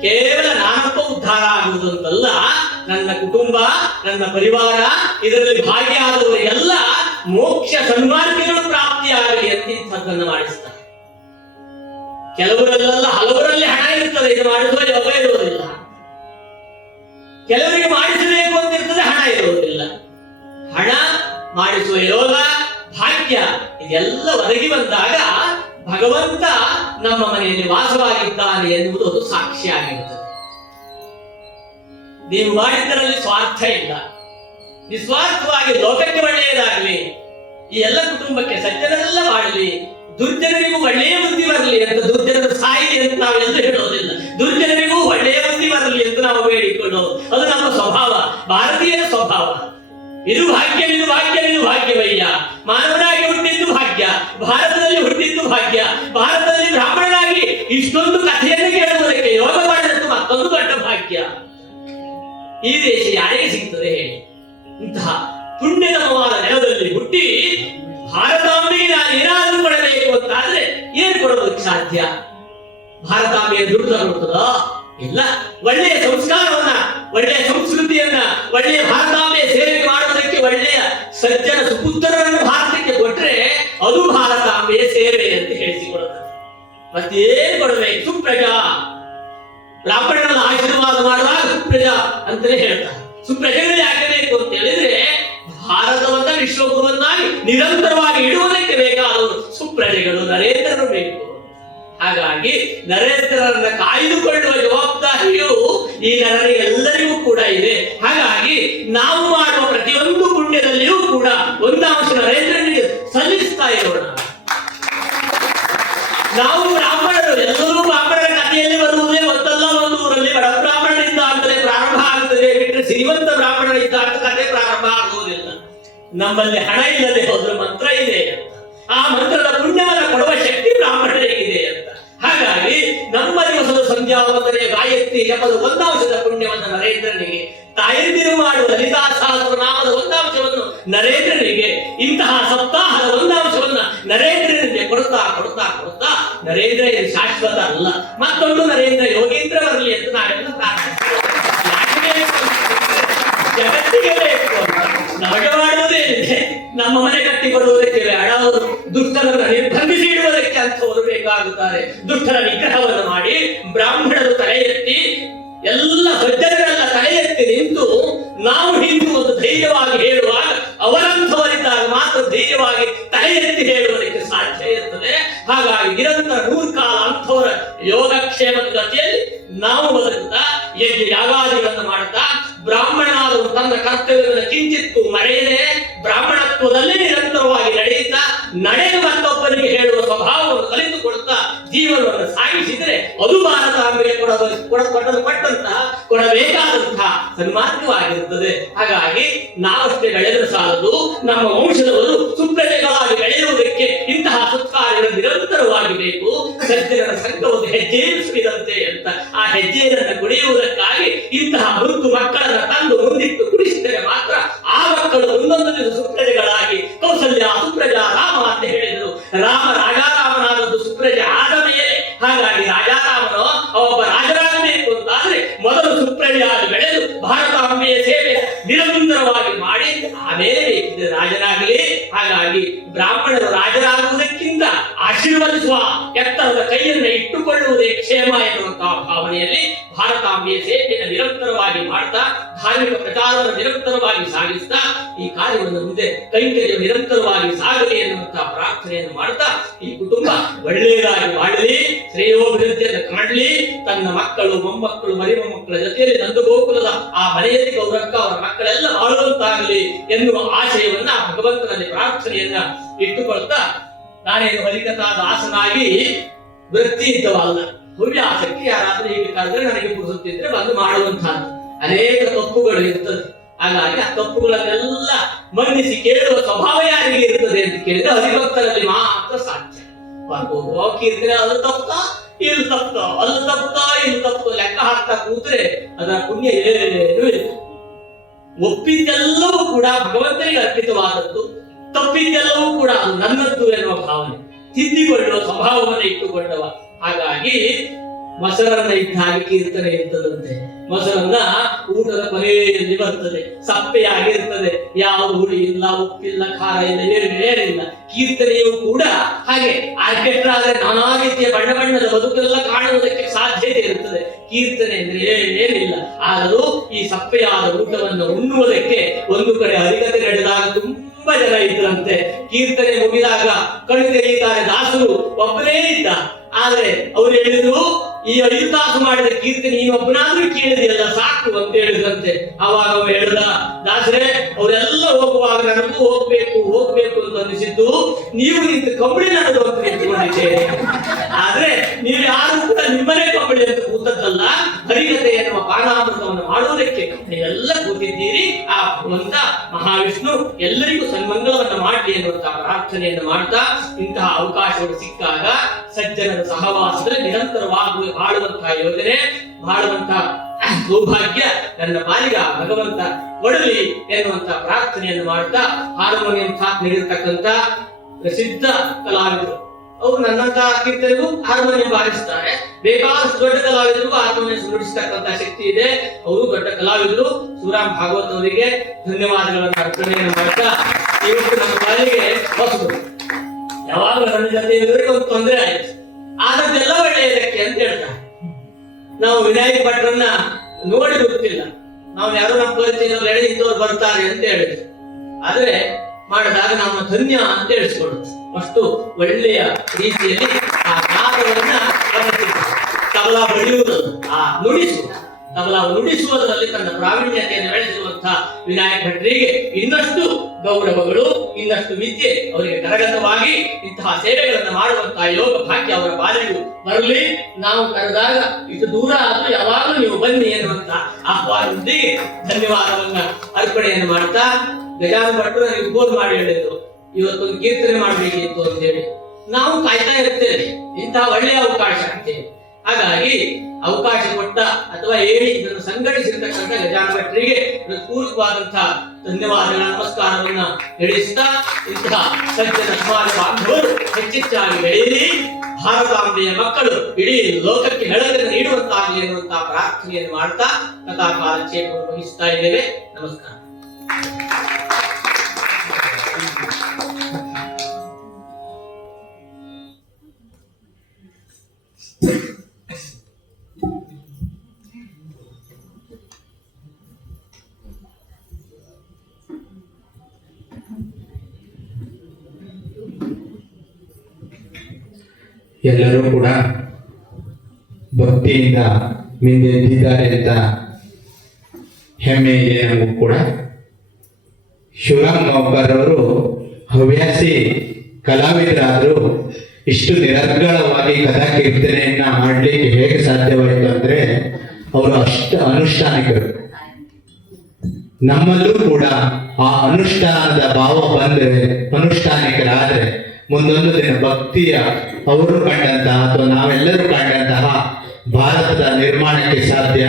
ಕೇವಲ ನಾನಪ್ಪ ಉದ್ಧಾರ ಆಗುವುದು ಅಂತಲ್ಲ, ನನ್ನ ಕುಟುಂಬ, ನನ್ನ ಪರಿವಾರ, ಇದರಲ್ಲಿ ಭಾಗಿಯಾದವರಿಗೆಲ್ಲ ಮೋಕ್ಷ ಸನ್ಮಾರ್ಗಗಳು ಪ್ರಾಪ್ತಿಯಾಗಲಿ ಅಂತ ಇಂಥದ್ದನ್ನು ಮಾಡಿಸ್ತಾರೆ. ಕೆಲವರಲ್ಲೆಲ್ಲ ಹಲವರಲ್ಲಿ ಹಣ ಇರ್ತದೆ, ಇದು ಮಾಡಿಸುವ ಯೋಗ ಇರುವುದಿಲ್ಲ. ಕೆಲವರಿಗೆ ಮಾಡಿಸಬೇಕು ಅಂತ ಇರ್ತದೆ, ಹಣ ಇರುವುದಿಲ್ಲ. ಹಣ, ಮಾಡಿಸುವ ಯೋಗ, ಭಾಗ್ಯ ಇದೆಲ್ಲ ಒದಗಿ ಬಂದಾಗ ಭಗವಂತ ನಮ್ಮ ಮನೆಯಲ್ಲಿ ವಾಸವಾಗಿದ್ದಾನೆ ಎನ್ನುವುದು ಅದು ಸಾಕ್ಷಿಯಾಗಿರುತ್ತದೆ. ನೀವು ಮಾಡಿದ್ದರಲ್ಲಿ ಸ್ವಾರ್ಥ ಇಲ್ಲ, ನಿಸ್ವಾರ್ಥವಾಗಿ ಲೋಕಕ್ಕೆ ಒಳ್ಳೆಯದಾಗಲಿ, ಈ ಎಲ್ಲ ಕುಟುಂಬಕ್ಕೆ ಸಜ್ಜನರೆಲ್ಲ ಮಾಡಲಿ, ದುರ್ಜನರಿಗೂ ಒಳ್ಳೆಯ ಬುದ್ಧಿ ಬರಲಿ ಅಂತ. ದುರ್ಜನರು ಸಾಯಿಲಿ ಅಂತ ನಾವೆಲ್ಲ ಹೇಳೋದಿಲ್ಲ, ದುರ್ಜನರಿಗೂ ಒಳ್ಳೆಯ ಬುದ್ಧಿ ಬರಲಿ ಅಂತ ನಾವು ಬೇಡಿಕೊಳ್ಳೋದು. ಅದು ನಮ್ಮ ಸ್ವಭಾವ, ಭಾರತೀಯರ ಸ್ವಭಾವ. ಇದು ಭಾಗ್ಯ, ಇದು ಭಾಗ್ಯ, ಇದು ಭಾಗ್ಯವಯ್ಯ. ಮಾನವನಾಗಿ ಹುಟ್ಟಿದ್ದು ಭಾಗ್ಯ, ಭಾರತದಲ್ಲಿ ಹುಟ್ಟಿದ್ದು ಭಾಗ್ಯ. ಭಾರತದಲ್ಲಿ ಬ್ರಾಹ್ಮಣನಾಗಿ ಇಷ್ಟೊಂದು ಕಥೆಯನ್ನು ಕೇಳುವುದಕ್ಕೆ ಯೋಗ ಮಾಡಿದಂತ ಮತ್ತೊಂದು ದೊಡ್ಡ ಭಾಗ್ಯ. ಈ ದೇಶ ಯಾರಿಗೆ ಸಿಗ್ತದೆ ಹೇಳಿ? ಇಂತಹ ಪುಣ್ಯತಮವಾದ ನೆಲದಲ್ಲಿ ಹುಟ್ಟಿ ಭಾರತಾಂಬೆಗೆ ನಾನು ಏನಾದರೂ ಕೊಡಬೇಕು ಅಂತಾದ್ರೆ ಏನ್ ಕೊಡೋದಕ್ಕೆ ಸಾಧ್ಯ? ಭಾರತಾಂಬೆಯ ದುಡ್ಡು ತಗೊಳ್ತದ? ಇಲ್ಲ. ಒಳ್ಳೆಯ ಸಂಸ್ಕಾರವನ್ನ, ಒಳ್ಳೆಯ ಸಂಸ್ಕೃತಿಯನ್ನ, ಒಳ್ಳೆಯ ಭಾರತಾಂಬೆಯ ಸೇವೆ ಮಾಡುವುದಕ್ಕೆ ಒಳ್ಳೆಯ ಸಜ್ಜನ ಸುಪುತ್ರರನ್ನು ಭಾರತಕ್ಕೆ ಕೊಟ್ರೆ ಅದು ಭಾರತಾಂಬೆಯ ಸೇವೆ ಅಂತ ಹೇಳಿಸಿಕೊಡುತ್ತದೆ. ಮತ್ತೇನ್ ಕೊಡಬೇಕು? ಸುಪ್ರಜಾ. ಬ್ರಾಹ್ಮಣನ ಆಶೀರ್ವಾದ ಮಾಡುವಾಗ ಸುಪ್ರಜಾ ಅಂತಲೇ ಹೇಳ್ತಾರೆ. ಸುಪ್ರಜೆಗಳು ಯಾಕೆ ಬೇಕು ಅಂತ ಹೇಳಿದ್ರೆ ಭಾರತವನ್ನ ವಿಶ್ವಗುರುವನ್ನಾಗಿ ನಿರಂತರವಾಗಿ ಇಡುವುದಕ್ಕೆ ಬೇಕಾದವರು ಸುಪ್ರಜೆಗಳು, ನರೇಂದ್ರರು ಬೇಕು. ಹಾಗಾಗಿ ನರೇಂದ್ರರನ್ನ ಕಾಯ್ದುಕೊಳ್ಳುವ ಜವಾಬ್ದಾರಿಯು ಈ ನರರಿಗೆಲ್ಲರಿಗೂ ಕೂಡ ಇದೆ. ಹಾಗಾಗಿ ನಾವು ಮಾಡುವ ಪ್ರತಿಯೊಂದು ಪುಣ್ಯದಲ್ಲಿಯೂ ಕೂಡ ಒಂದಾಂಶ ನರೇಂದ್ರನಿಗೆ ಸಲ್ಲಿಸ್ತಾ ಇರೋಣ. ನಾವು ಬ್ರಾಹ್ಮಣರು, ಎಲ್ಲರೂ ಬ್ರಾಹ್ಮಣರ ಕಥೆಯಲ್ಲಿ ಬರುವುದೇ ಒಂದಲ್ಲ ಒಂದು ಊರಲ್ಲಿ ಬಡ ಬ್ರಾಹ್ಮಣನಿಂದ ಅಂತಲೇ ಪ್ರಾರಂಭ ಆಗ್ತದೆ ಬಿಟ್ಟರೆ ಶ್ರೀಮಂತ ಬ್ರಾಹ್ಮಣನಿಂದ ಅಂತ ಕಥೆ ಪ್ರಾರಂಭ ಆಗುವುದಿಲ್ಲ. ನಮ್ಮಲ್ಲಿ ಹಣ ಇಲ್ಲದೆ ಹೋದ್ರೆ ಮಂತ್ರ ಇದೆ ಅಂತ, ಆ ಮಂತ್ರದ ಪುಣ್ಯವನ್ನು ಕೊಡುವ ಶಕ್ತಿ ಬ್ರಾಹ್ಮಣರಿಗಿದೆ ಅಂತ. ಹಾಗಾಗಿ ನಮ್ಮ ದಿವಸದ ಸಂಧ್ಯಾ ವಂದನೆ, ಗಾಯತ್ರಿ ಜಪದ ಒಂದಾಂಶದ ಪುಣ್ಯವನ್ನು ನರೇಂದ್ರನಿಗೆ, ತಾಯಂದಿರು ಮಾಡುವ ಲಲಿತಾ ಸಹಸ್ರನಾಮದ ಒಂದಾಂಶವನ್ನು ನರೇಂದ್ರನಿಗೆ, ಇಂತಹ ಸಪ್ತಾಹದ ಒಂದಾಂಶವನ್ನ ನರೇಂದ್ರನಿಗೆ ಕೊಡ್ತಾ ಕೊಡ್ತಾ ಕೊಡ್ತಾ ನರೇಂದ್ರ ಇದು ಶಾಶ್ವತ ಅಲ್ಲ, ಮತ್ತೊಂದು ನರೇಂದ್ರ ಯೋಗೇಂದ್ರ ಬರಲಿ ಅಂತ ನಾವೆಲ್ಲ ಪ್ರಾರ್ಥಿಸ್ತೇವೆ. ಜಗತ್ತಿಗೆ ಬೇಕು ನಮಗೆ ಮಾಡುವುದೇನಿದೆ? ನಮ್ಮ ಮನೆ ಕಟ್ಟಿ ಕೊಡುವುದಕ್ಕೆ ಬೇಡ, ಅವರು ದುಷ್ಟರನ್ನು ನಿರ್ಬಂಧಿಸಿ ಇಡುವುದಕ್ಕೆ ಅಂತವರು ಬೇಕಾಗುತ್ತಾರೆ. ದುಷ್ಟರ ನಿಗ್ರಹವನ್ನು ಮಾಡಿ ಬ್ರಾಹ್ಮಣರು ತಲೆ ಎತ್ತಿ, ಎಲ್ಲ ಸಜ್ಜನರೆಲ್ಲ ತಲೆ ಎತ್ತಿ ನಿಂತು ನಾವು ಹಿಂದೂ ಒಂದು ಧೈರ್ಯವಾಗಿ ಹೇಳುವಾಗ ಅವರಂಥವರಿದ್ದಾಗ ಮಾತ್ರ ಧೈರ್ಯವಾಗಿ ತಲೆ ಎತ್ತಿ ಹೇಳುವುದಕ್ಕೆ ಸಾಧ್ಯ ಇರುತ್ತದೆ. ಹಾಗಾಗಿ ನಿರಂತರ 100 ಕಾಲ ಅಂಥವರ ಯೋಗಕ್ಷೇಮದ ಜೊತೆಯಲ್ಲಿ ನಾವು ಬದುಕುತ್ತಾ ಯಜ್ಞ ಯಾಗಾದಿಗಳನ್ನು ಮಾಡುತ್ತಾ ಬ್ರಾಹ್ಮಣನಾದವು ತನ್ನ ಕರ್ತವ್ಯವನ್ನು ಕಿಂಚಿತ್ತು ಮರೆಯದೆ ಬ್ರಾಹ್ಮಣತ್ವದಲ್ಲಿ ನಿರಂತರವಾಗಿ ನಡೆಯುತ್ತಾ ನಡೆದು ಮತ್ತೊಬ್ಬರಿಗೆ ಹೇಳುವ ಸ್ವಭಾವವನ್ನು ಕಲಿತುಕೊಡುತ್ತಾ ಜೀವನವನ್ನು ಸಾಗಿಸಿದರೆ ಅದು ಭಾರತಾಂಬೆಗೆ ಕೊಡಬೇಕಾದಂತಹ ಸನ್ಮಾರ್ಗವಾಗಿರುತ್ತದೆ. ಹಾಗಾಗಿ ನಾವಷ್ಟೇ ಬೆಳೆದರೂ ಸಾಲದು, ನಮ್ಮ ವಂಶದವರು ಸುಪ್ರಜೆಗಳಾಗಿ ಬೆಳೆಯುವುದಕ್ಕೆ ಇಂತಹ ಸತ್ಕಾರ್ಯಗಳು ನಿರಂತರವಾಗಿ ಬೇಕು. ಸಜ್ಜನರ ಸಂಘ ಒಂದು ಹೆಜ್ಜೆಯನ್ನು ಸುರಿದಂತೆ ಅಂತ ಆ ಹೆಜ್ಜೆಯನ್ನು ಕುಡಿಯುವುದಕ್ಕಾಗಿ ಇಂತಹ ಮೃದು ಮಕ್ಕಳನ್ನ ತಂದು ಮುಂದಿಟ್ಟು ಕುಡಿಸಿದರೆ ಮಾತ್ರ ಆ ಮಕ್ಕಳು ಒಂದೊಂದು ದಿವಸ ಸುಪ್ರಜೆಗಳಾಗಿ ಕೌಸಲ್ಯ ಸುಪ್ರಜಾ ರಾಮ ಅಂತ ಹೇಳಿದರು. ರಾಮ ರಾಜಾರಾಮನಾದದ್ದು ಸುಪ್ರಜೆ ಆದ ಮೇಲೆ. ಹಾಗಾಗಿ ರಾಜಾರಾಮನು ಒಬ್ಬ ರಾಜರಾಗಬೇಕು ಅಂತಾದ್ರೆ ಮೊದಲು ಸುಪ್ರಜೆಯಾಗಿ ಬೆಳೆದು ಭಾರತಾಂಬೆಯ ಸೇವೆ ನಿರಂತರವಾಗಿ ಮಾಡಿ ಆಮೇಲೆ ಬೇಕಿದ್ರೆ ರಾಜನಾಗಲಿ. ಹಾಗಾಗಿ ಬ್ರಾಹ್ಮಣರು ರಾಜರಾಗುವುದಕ್ಕಿಂತ ಆಶೀರ್ವದಿಸುವ ಎತ್ತರದ ಕೈಯನ್ನು ಇಟ್ಟುಕೊಳ್ಳುವುದೇ ಕ್ಷೇಮ ಎನ್ನುವಂತಹ ಭಾವನೆಯಲ್ಲಿ ಭಾರತಾಂಬೆಯ ಸೇವೆಯನ್ನು ನಿರಂತರವಾಗಿ ಮಾಡ್ತಾ ಧಾರ್ಮಿಕ ಪ್ರಚಾರವನ್ನು ನಿರಂತರವಾಗಿ ಸಾಗಿಸ್ತಾ ಈ ಕಾರ್ಯವನ್ನು ಮುಂದೆ ಕೈಂಕರ್ಯ ನಿರಂತರವಾಗಿ ಸಾಗಲಿ ಎನ್ನುವಂತಹ ಪ್ರಾರ್ಥನೆಯನ್ನು ಮಾಡ್ತಾ ಈ ಕುಟುಂಬ ಒಳ್ಳೆಯದಾಗಿ ಮಾಡಲಿ, ಶ್ರೇಯೋಭಿವೃದ್ಧಿಯನ್ನು ಕಾಣಲಿ, ತನ್ನ ಮಕ್ಕಳು ಮೊಮ್ಮಕ್ಕಳು ಮರಿಮೊಮ್ಮಕ್ಕಳ ಜೊತೆಯಲ್ಲಿ ನಂದಗೋಕುಲದ ಆ ಮನೆಯಲ್ಲಿ ಗೌರಕ್ಕ ಅವರ ಮಕ್ಕಳೆಲ್ಲ ಆಳುವಂತಾಗಲಿ ಎನ್ನುವ ಆಶಯವನ್ನ ಭಗವಂತನಲ್ಲಿ ಪ್ರಾರ್ಥನೆಯನ್ನ ಇಟ್ಟುಕೊಳ್ತಾ ನಾನೇನು ಹರಿಕಥಾ ದಾಸನಾಗಿ ವೃತ್ತಿ ಇದ್ದವಲ್ಲ, ಹವ್ಯಾಸಕ್ಕೆ ಯಾರಾದ್ರೂ ಹೀಗೆ ಕರೆದ್ರೆ ನನಗೆ ಪುರುಸುತ್ತಿದ್ರೆ ಬಂದು ಮಾಡುವಂತಹದ್ದು ಅನೇಕ ತಪ್ಪುಗಳು ಇರ್ತದೆ. ಹಾಗಾಗಿ ಆ ತಪ್ಪುಗಳನ್ನೆಲ್ಲ ಮನ್ನಿಸಿ ಕೇಳುವ ಸ್ವಭಾವ ಯಾರಿಗೆ ಇರ್ತದೆ ಅಂತ ಕೇಳಿದ್ರೆ ಹರಿಭಕ್ತರಲ್ಲಿ ಮಾತ್ರ ಸಾಧ್ಯ. ಕೀರ್ತನೆ ಅದು ತಪ್ಪ, ಇಲ್ಲಿ ತಪ್ಪ, ಅಲ್ಲಿ ತಪ್ಪ, ಇಲ್ಲಿ ತಪ್ಪು ಲೆಕ್ಕ ಹಾಕ್ತಾ ಕೂತ್ರೆ ಅದರ ಪುಣ್ಯ ಏನೂ ಇಲ್ಲ. ಒಪ್ಪಿದ್ದೆಲ್ಲವೂ ಕೂಡ ಭಗವಂತನಿಗೆ ಅರ್ಪಿತವಾದದ್ದು, ತಪ್ಪಿದ್ದೆಲ್ಲವೂ ಕೂಡ ಅದು ನನ್ನದ್ದು ಎನ್ನುವ ಭಾವನೆ, ತಿದ್ದಿಕೊಳ್ಳುವ ಸ್ವಭಾವವನ್ನು ಇಟ್ಟುಕೊಂಡವ. ಹಾಗಾಗಿ ಮೊಸರನ್ನ ಇದ್ದ ಹಾಗೆ ಕೀರ್ತನೆ ಇರ್ತದಂತೆ. ಮೊಸರನ್ನ ಊಟದ ಕೊನೆಯಲ್ಲಿ ಬರ್ತದೆ, ಸಪ್ಪೆಯಾಗಿರ್ತದೆ, ಯಾವ ಹುಳಿ ಇಲ್ಲ, ಉಪ್ಪಿಲ್ಲ, ಖಾರ ಇಲ್ಲ, ಏನಿಲ್ಲ. ಕೀರ್ತನೆಯೂ ಕೂಡ ಹಾಗೆ ಆರ್ಕೆಸ್ಟ್ರಾ ಆದ್ರೆ ನಾನಾ ರೀತಿಯ ಬಣ್ಣ ಬಣ್ಣದ ಬದುಕೆಲ್ಲ ಕಾಣುವುದಕ್ಕೆ ಸಾಧ್ಯತೆ ಇರುತ್ತದೆ. ಕೀರ್ತನೆ ಅಂದ್ರೆ ಏನಿಲ್ಲ. ಆದರೂ ಈ ಸಪ್ಪೆಯಾದ ಊಟವನ್ನು ಉಣ್ಣುವುದಕ್ಕೆ ಒಂದು ಕಡೆ ಹರಿಕತೆ ನಡೆದಾಗ ತುಂಬಾ ಜನ ಇದ್ರಂತೆ. ಕೀರ್ತನೆ ಮುಗಿದಾಗ ಕಣ್ಣು ತೆಗೆಯುತ್ತಾರೆ, ದಾಸರು ಒಬ್ಬನೇ ಇದ್ದ. ಆದ್ರೆ ಅವ್ರು ಹೇಳಿದ್ರು, ಈ 5 ತಾಸು ಮಾಡಿದ ಕೀರ್ತನೆ ನೀನೊಬ್ಬನಾದ್ರೂ ಕೇಳಿದೆಯಲ್ಲ ಸಾಕು ಅಂತ ಹೇಳಿದ್ರಂತೆ. ಅವಾಗ ಅವ ಹೇಳಿದ, ದಾಸರೇ ಅವರೆಲ್ಲ ಹೋಗುವಾಗ ನನಗೂ ಹೋಗ್ಬೇಕು ಅಂತ ಅನಿಸಿದ್ದು, ನೀವು ನಿಂತು ಕಂಬಳಿ ನಡೆದು ಅಂತ ನಿಂತುಕೊಂಡಿದ್ದೇನೆ. ಆದ್ರೆ ನೀವು ಯಾರು ಕೂಡ ನಿಮ್ಮನೆ ಕಂಬಳಿ ಅಂತ ಕೂತದ್ದಲ್ಲ, ಹರಿಕತೆ ಎನ್ನುವ ಪಾನಾಮೃತವನ್ನು ಮಾಡುವುದಕ್ಕೆ ನೀವೆಲ್ಲ ಕೂತಿದ್ದೀರಿ. ಆ ಭಗವಂತ ಮಹಾವಿಷ್ಣು ಪ್ರಾರ್ಥನೆಯನ್ನು ಮಾಡ್ತಾ ಇಂತಹ ಅವಕಾಶಗಳು ಸಿಕ್ಕಾಗ ಸಜ್ಜನರ ಸಹವಾಸದಲ್ಲಿ ನಿರಂತರವಾಗಿ ಬಾಳುವಂತಹ ಯೋಜನೆ ಬಾಳುವಂತಹ ಸೌಭಾಗ್ಯ ನನ್ನ ಪಾಲಿಗ ಭಗವಂತ ಕೊಡಲಿ ಎನ್ನುವಂತ ಪ್ರಾರ್ಥನೆಯನ್ನು ಮಾಡ್ತಾ ಹಾರ್ಮೋನಿಯಂ ಸಾಥ್ ನೀಡಿರ್ತಕ್ಕಂಥ ಪ್ರಸಿದ್ಧ ಕಲಾವಿದರು ಅವರು ನನ್ನಂತ ಕೀರ್ತನೆಗೂ ಹಾರ್ಮೋನಿಯಂ ಬಾರಿಸ್ತಾರೆ. ಬೇಕಾದಷ್ಟು ದೊಡ್ಡ ಕಲಾವಿದರಿಗೂ ಹಾರ್ಮೋನಿಯಂ ನುಡಿಸ್ತಕ್ಕಂಥ ಶಕ್ತಿ ಇದೆ. ಅವರು ದೊಡ್ಡ ಕಲಾವಿದರು. ಶಿವರಾಮ್ ಭಾಗವತ್ ಅವರಿಗೆ ಧನ್ಯವಾದಗಳನ್ನು ಅರ್ಪಣೆಯನ್ನು ಮಾಡ್ತಾ ಇವತ್ತು ನಮ್ಮ ಪಾಲಿಗೆ ಹೊಸದು ಯಾವಾಗಲೂ ನನ್ನ ಜೊತೆ ಇವರಿಗೆ ಒಂದು ತೊಂದರೆ ಆಯ್ತು, ಆದದ್ದೆಲ್ಲ ಒಳ್ಳೆಯದಕ್ಕೆ ಅಂತ ಹೇಳ್ತಾರೆ. ನಾವು ವಿನಾಯಕ ಭಟ್ರನ್ನ ನೋಡಿ ಗೊತ್ತಿಲ್ಲ, ನಾವು ಯಾರೋ ನಮ್ಮ ಪರಿಚಯದವ್ರು ಎಳೆದಿದ್ದವ್ರು ಬರ್ತಾರೆ ಅಂತ ಹೇಳಿದ್ರು. ಆದ್ರೆ ಮಾಡಿದಾಗ ನಮ್ಮ ಧನ್ಯ ಅಂತ ಹೇಳಿಸ್ಕೊಡುತ್ತೆ. ಅಷ್ಟು ಒಳ್ಳೆಯ ರೀತಿಯಲ್ಲಿ ಆ ನಾದವನ್ನ ತಬಲಾ ಬಡಿಯುವುದು, ಆ ನುಡಿಸುವುದು, ತಬಲಾ ನುಡಿಸುವುದರಲ್ಲಿ ತನ್ನ ಪ್ರಾವೀಣ್ಯತೆಯನ್ನು ಬೆಳೆಸಿರುವಂತಹ ವಿನಾಯಕ ಭಟ್ರಿಗೆ ಇನ್ನಷ್ಟು ಗೌರವಗಳು, ಇನ್ನಷ್ಟು ವಿದ್ಯೆ ಅವರಿಗೆ ಕರಗತವಾಗಿ ಇಂತಹ ಸೇವೆಗಳನ್ನು ಮಾಡುವಂತಹ ಯೋಗ ಭಾಗ್ಯ ಅವರ ಪಾಲಿಗೂ ಬರಲಿ. ನಾವು ಕರೆದಾಗ ಇಷ್ಟು ದೂರ ಆದ್ರೂ ಯಾವಾಗಲೂ ನೀವು ಬನ್ನಿ ಎನ್ನುವಂತ ಆಹ್ವಾನದೊಂದಿಗೆ ಧನ್ಯವಾದವನ್ನ ಅರ್ಪಣೆಯನ್ನು ಮಾಡ್ತಾ, ಗಜಾನನ ಭಟ್ರು ನನಗೆ ಫೋನ್ ಮಾಡಿ ಹೇಳಿದ್ರು ಇವತ್ತೊಂದು ಕೀರ್ತನೆ ಮಾಡಬೇಕಿತ್ತು ಅಂತ ಹೇಳಿ. ನಾವು ಕಾಯ್ತಾ ಇರ್ತೇವೆ ಇಂತಹ ಒಳ್ಳೆಯ ಅವಕಾಶ ಅಂತೇಳಿ. ಹಾಗಾಗಿ ಅವಕಾಶ ಕೊಟ್ಟ ಅಥವಾ ಹೇಳಿ ಇದನ್ನು ಸಂಘಟಿಸಿರ್ತಕ್ಕಂಥ ಗಜಾನನ ಭಟ್ರಿಗೆ ಪೂರ್ವಕವಾದಂತಹ ಧನ್ಯವಾದಗಳ ನಮಸ್ಕಾರವನ್ನ ತಿಳಿಸ್ತಾ ಇಂತಹ ಸಜ್ಜನ ಸಮಾಜ ಬಾಂಧವರು ಹೆಚ್ಚೆಚ್ಚಾಗಿ ಬೆಳೆಯಲಿ, ಭಾರತಾಂಬೆಯ ಮಕ್ಕಳು ಇಡೀ ಲೋಕಕ್ಕೆ ಬೆಳಕನ್ನು ನೀಡುವಂತಾಗಲಿ ಎನ್ನುವಂತಹ ಪ್ರಾರ್ಥನೆಯನ್ನು ಮಾಡ್ತಾ ಕಥಾಕಾಲಕ್ಷೇಪವನ್ನು ವಹಿಸ್ತಾ ಇದ್ದೇವೆ. ನಮಸ್ಕಾರ. ಎಲ್ಲರೂ ಕೂಡ ಭಕ್ತಿಯಿಂದ ಮಿಂದೆದ್ದಿದ್ದಾರೆ ಅಂತ ಹೆಮ್ಮೆ ಇದೆ ನಮಗೂ ಕೂಡ. ಶಿವರಾಮ್ ನೌಕರ್ ಅವರು ಹವ್ಯಾಸಿ ಕಲಾವಿದರಾದರೂ ಇಷ್ಟು ನಿರರ್ಗಳವಾಗಿ ಕಥಾ ಕೀರ್ತನೆಯನ್ನ ಮಾಡಲಿಕ್ಕೆ ಹೇಗೆ ಸಾಧ್ಯವಾಯಿತು ಅಂದ್ರೆ ಅವರು ಅಷ್ಟು ಅನುಷ್ಠಾನಿಕರು. ನಮ್ಮಲ್ಲೂ ಕೂಡ ಆ ಅನುಷ್ಠಾನದ ಭಾವ ಬಂದರೆ, ಅನುಷ್ಠಾನಿಕರಾದ್ರೆ ಮುಂದೊಂದು ದಿನ ಭಕ್ತಿಯ ಅವರು ಕಂಡಂತಹ ಅಥವಾ ನಾವೆಲ್ಲರೂ ಕಂಡಂತಹ ಭಾರತದ ನಿರ್ಮಾಣಕ್ಕೆ ಸಾಧ್ಯ.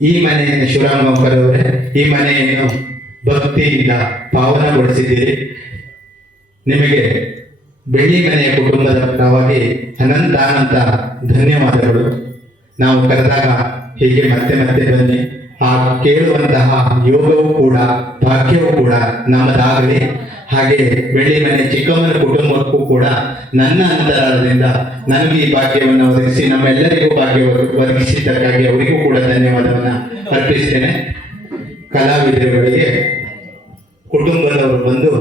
ಈ ಮನೆಯನ್ನು ಶಿವರಾಮ್ ನೌಕರ್ ಅವರೇ, ಈ ಮನೆಯನ್ನು ಭಕ್ತಿಯಿಂದ ಪಾವನಗೊಳಿಸಿದ್ದೀರಿ. ನಿಮಗೆ ಬೆಳ್ಳಿ ಮನೆಯ ಕುಟುಂಬದ ಪರವಾಗಿ ಅನಂತ ಧನ್ಯವಾದಗಳು. ನಾವು ಕರೆದಾಗ ಹೀಗೆ ಮತ್ತೆ ಮತ್ತೆ ಬನ್ನಿ. ಆ ಕೇಳುವಂತಹ ಯೋಗವೂ ಕೂಡ ಭಾಗ್ಯವೂ ಕೂಡ ನಮ್ಮದಾಗಲಿ. ಹಾಗೆ ಬೆಳ್ಳಿ ಮನೆ ಚಿಕ್ಕಮ್ಮನ ಕುಟುಂಬಕ್ಕೂ ಕೂಡ ನನ್ನ ಅಂತರಾಳದಿಂದ ನನಗೆ ಈ ಭಾಗ್ಯವನ್ನು ಒದಗಿಸಿ ನಮ್ಮೆಲ್ಲರಿಗೂ ಭಾಗ್ಯ ಒದಗಿಸಿದ್ದಕ್ಕಾಗಿ ಅವರಿಗೂ ಕೂಡ ಧನ್ಯವಾದವನ್ನು ಅರ್ಪಿಸ್ತೇನೆ. ಕಲಾವಿದರುಗಳಿಗೆ ಕುಟುಂಬದವರು ಬಂದು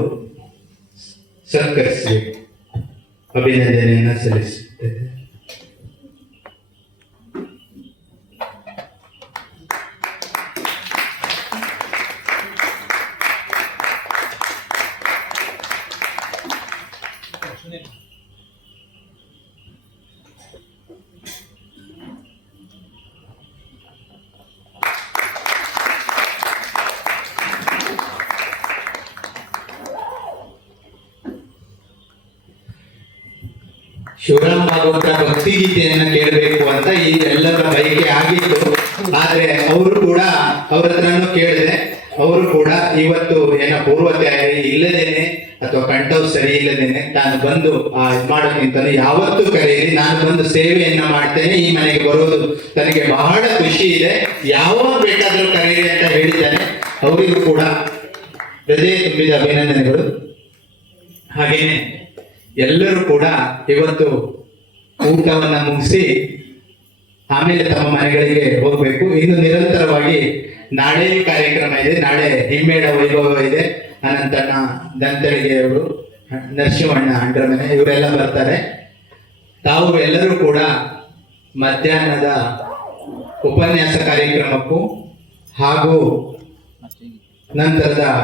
ಸತ್ಕರಿಸಿ ಅಭಿನಂದನೆಯನ್ನು ಸಲ್ಲಿಸುತ್ತೇನೆ. ಶಿವರಾಮ್ ಭಾಗವತ ಭಕ್ತಿ ಗೀತೆಯನ್ನ ಕೇಳಬೇಕು ಅಂತ ಈ ಎಲ್ಲರ ಬಯಕೆ ಆಗಿತ್ತು. ಆದ್ರೆ ಅವರು ಕೂಡ ಅವ್ರ ಹತ್ರನೂ ಕೇಳಿದೆ. ಅವರು ಕೂಡ ಇವತ್ತು ಏನೋ ಪೂರ್ವ ತಯಾರಿ ಇಲ್ಲದೇನೆ ಅಥವಾ ಕಂಠವು ಸರಿ ಇಲ್ಲದೇನೆ ತಾನು ಬಂದು ಮಾಡೋಕ್ಕಿಂತ ಯಾವತ್ತೂ ಕರೆಯಿರಿ, ನಾನು ಬಂದು ಸೇವೆಯನ್ನ ಮಾಡ್ತೇನೆ, ಈ ಮನೆಗೆ ಬರೋದು ತನಗೆ ಬಹಳ ಖುಷಿ ಇದೆ, ಯಾವಾಗ ಬೇಕಾದ್ರೂ ಕರೆಯಿರಿ ಅಂತ ಹೇಳಿದ್ದಾನೆ. ಅವರಿಗೂ ಕೂಡ ಹೃದಯ ತುಂಬಿದ ಅಭಿನಂದನೆಗಳು. ಹಾಗೇನೆ ಎಲ್ಲರೂ ಕೂಡ ಇವತ್ತು ಊಟವನ್ನ ಮುಗಿಸಿ ಆಮೇಲೆ ತಮ್ಮ ಮನೆಗಳಿಗೆ ಹೋಗ್ಬೇಕು. ಇನ್ನು ನಿರಂತರವಾಗಿ ನಾಳೆಯೂ ಕಾರ್ಯಕ್ರಮ ಇದೆ. ನಾಳೆ ಹಿಮ್ಮೇಳ ವೈಭವ ಇದೆ. ಅನಂತಣ್ಣ ದಂತಳಿಗೆ ಅವರು, ನರಸಿಂಹಣ್ಣ ಅಂಡ್ರಮನೆ ಇವರೆಲ್ಲ ಬರ್ತಾರೆ. ತಾವು ಎಲ್ಲರೂ ಕೂಡ ಮಧ್ಯಾಹ್ನದ ಉಪನ್ಯಾಸ ಕಾರ್ಯಕ್ರಮಕ್ಕೂ ಹಾಗೂ ನಂತರದ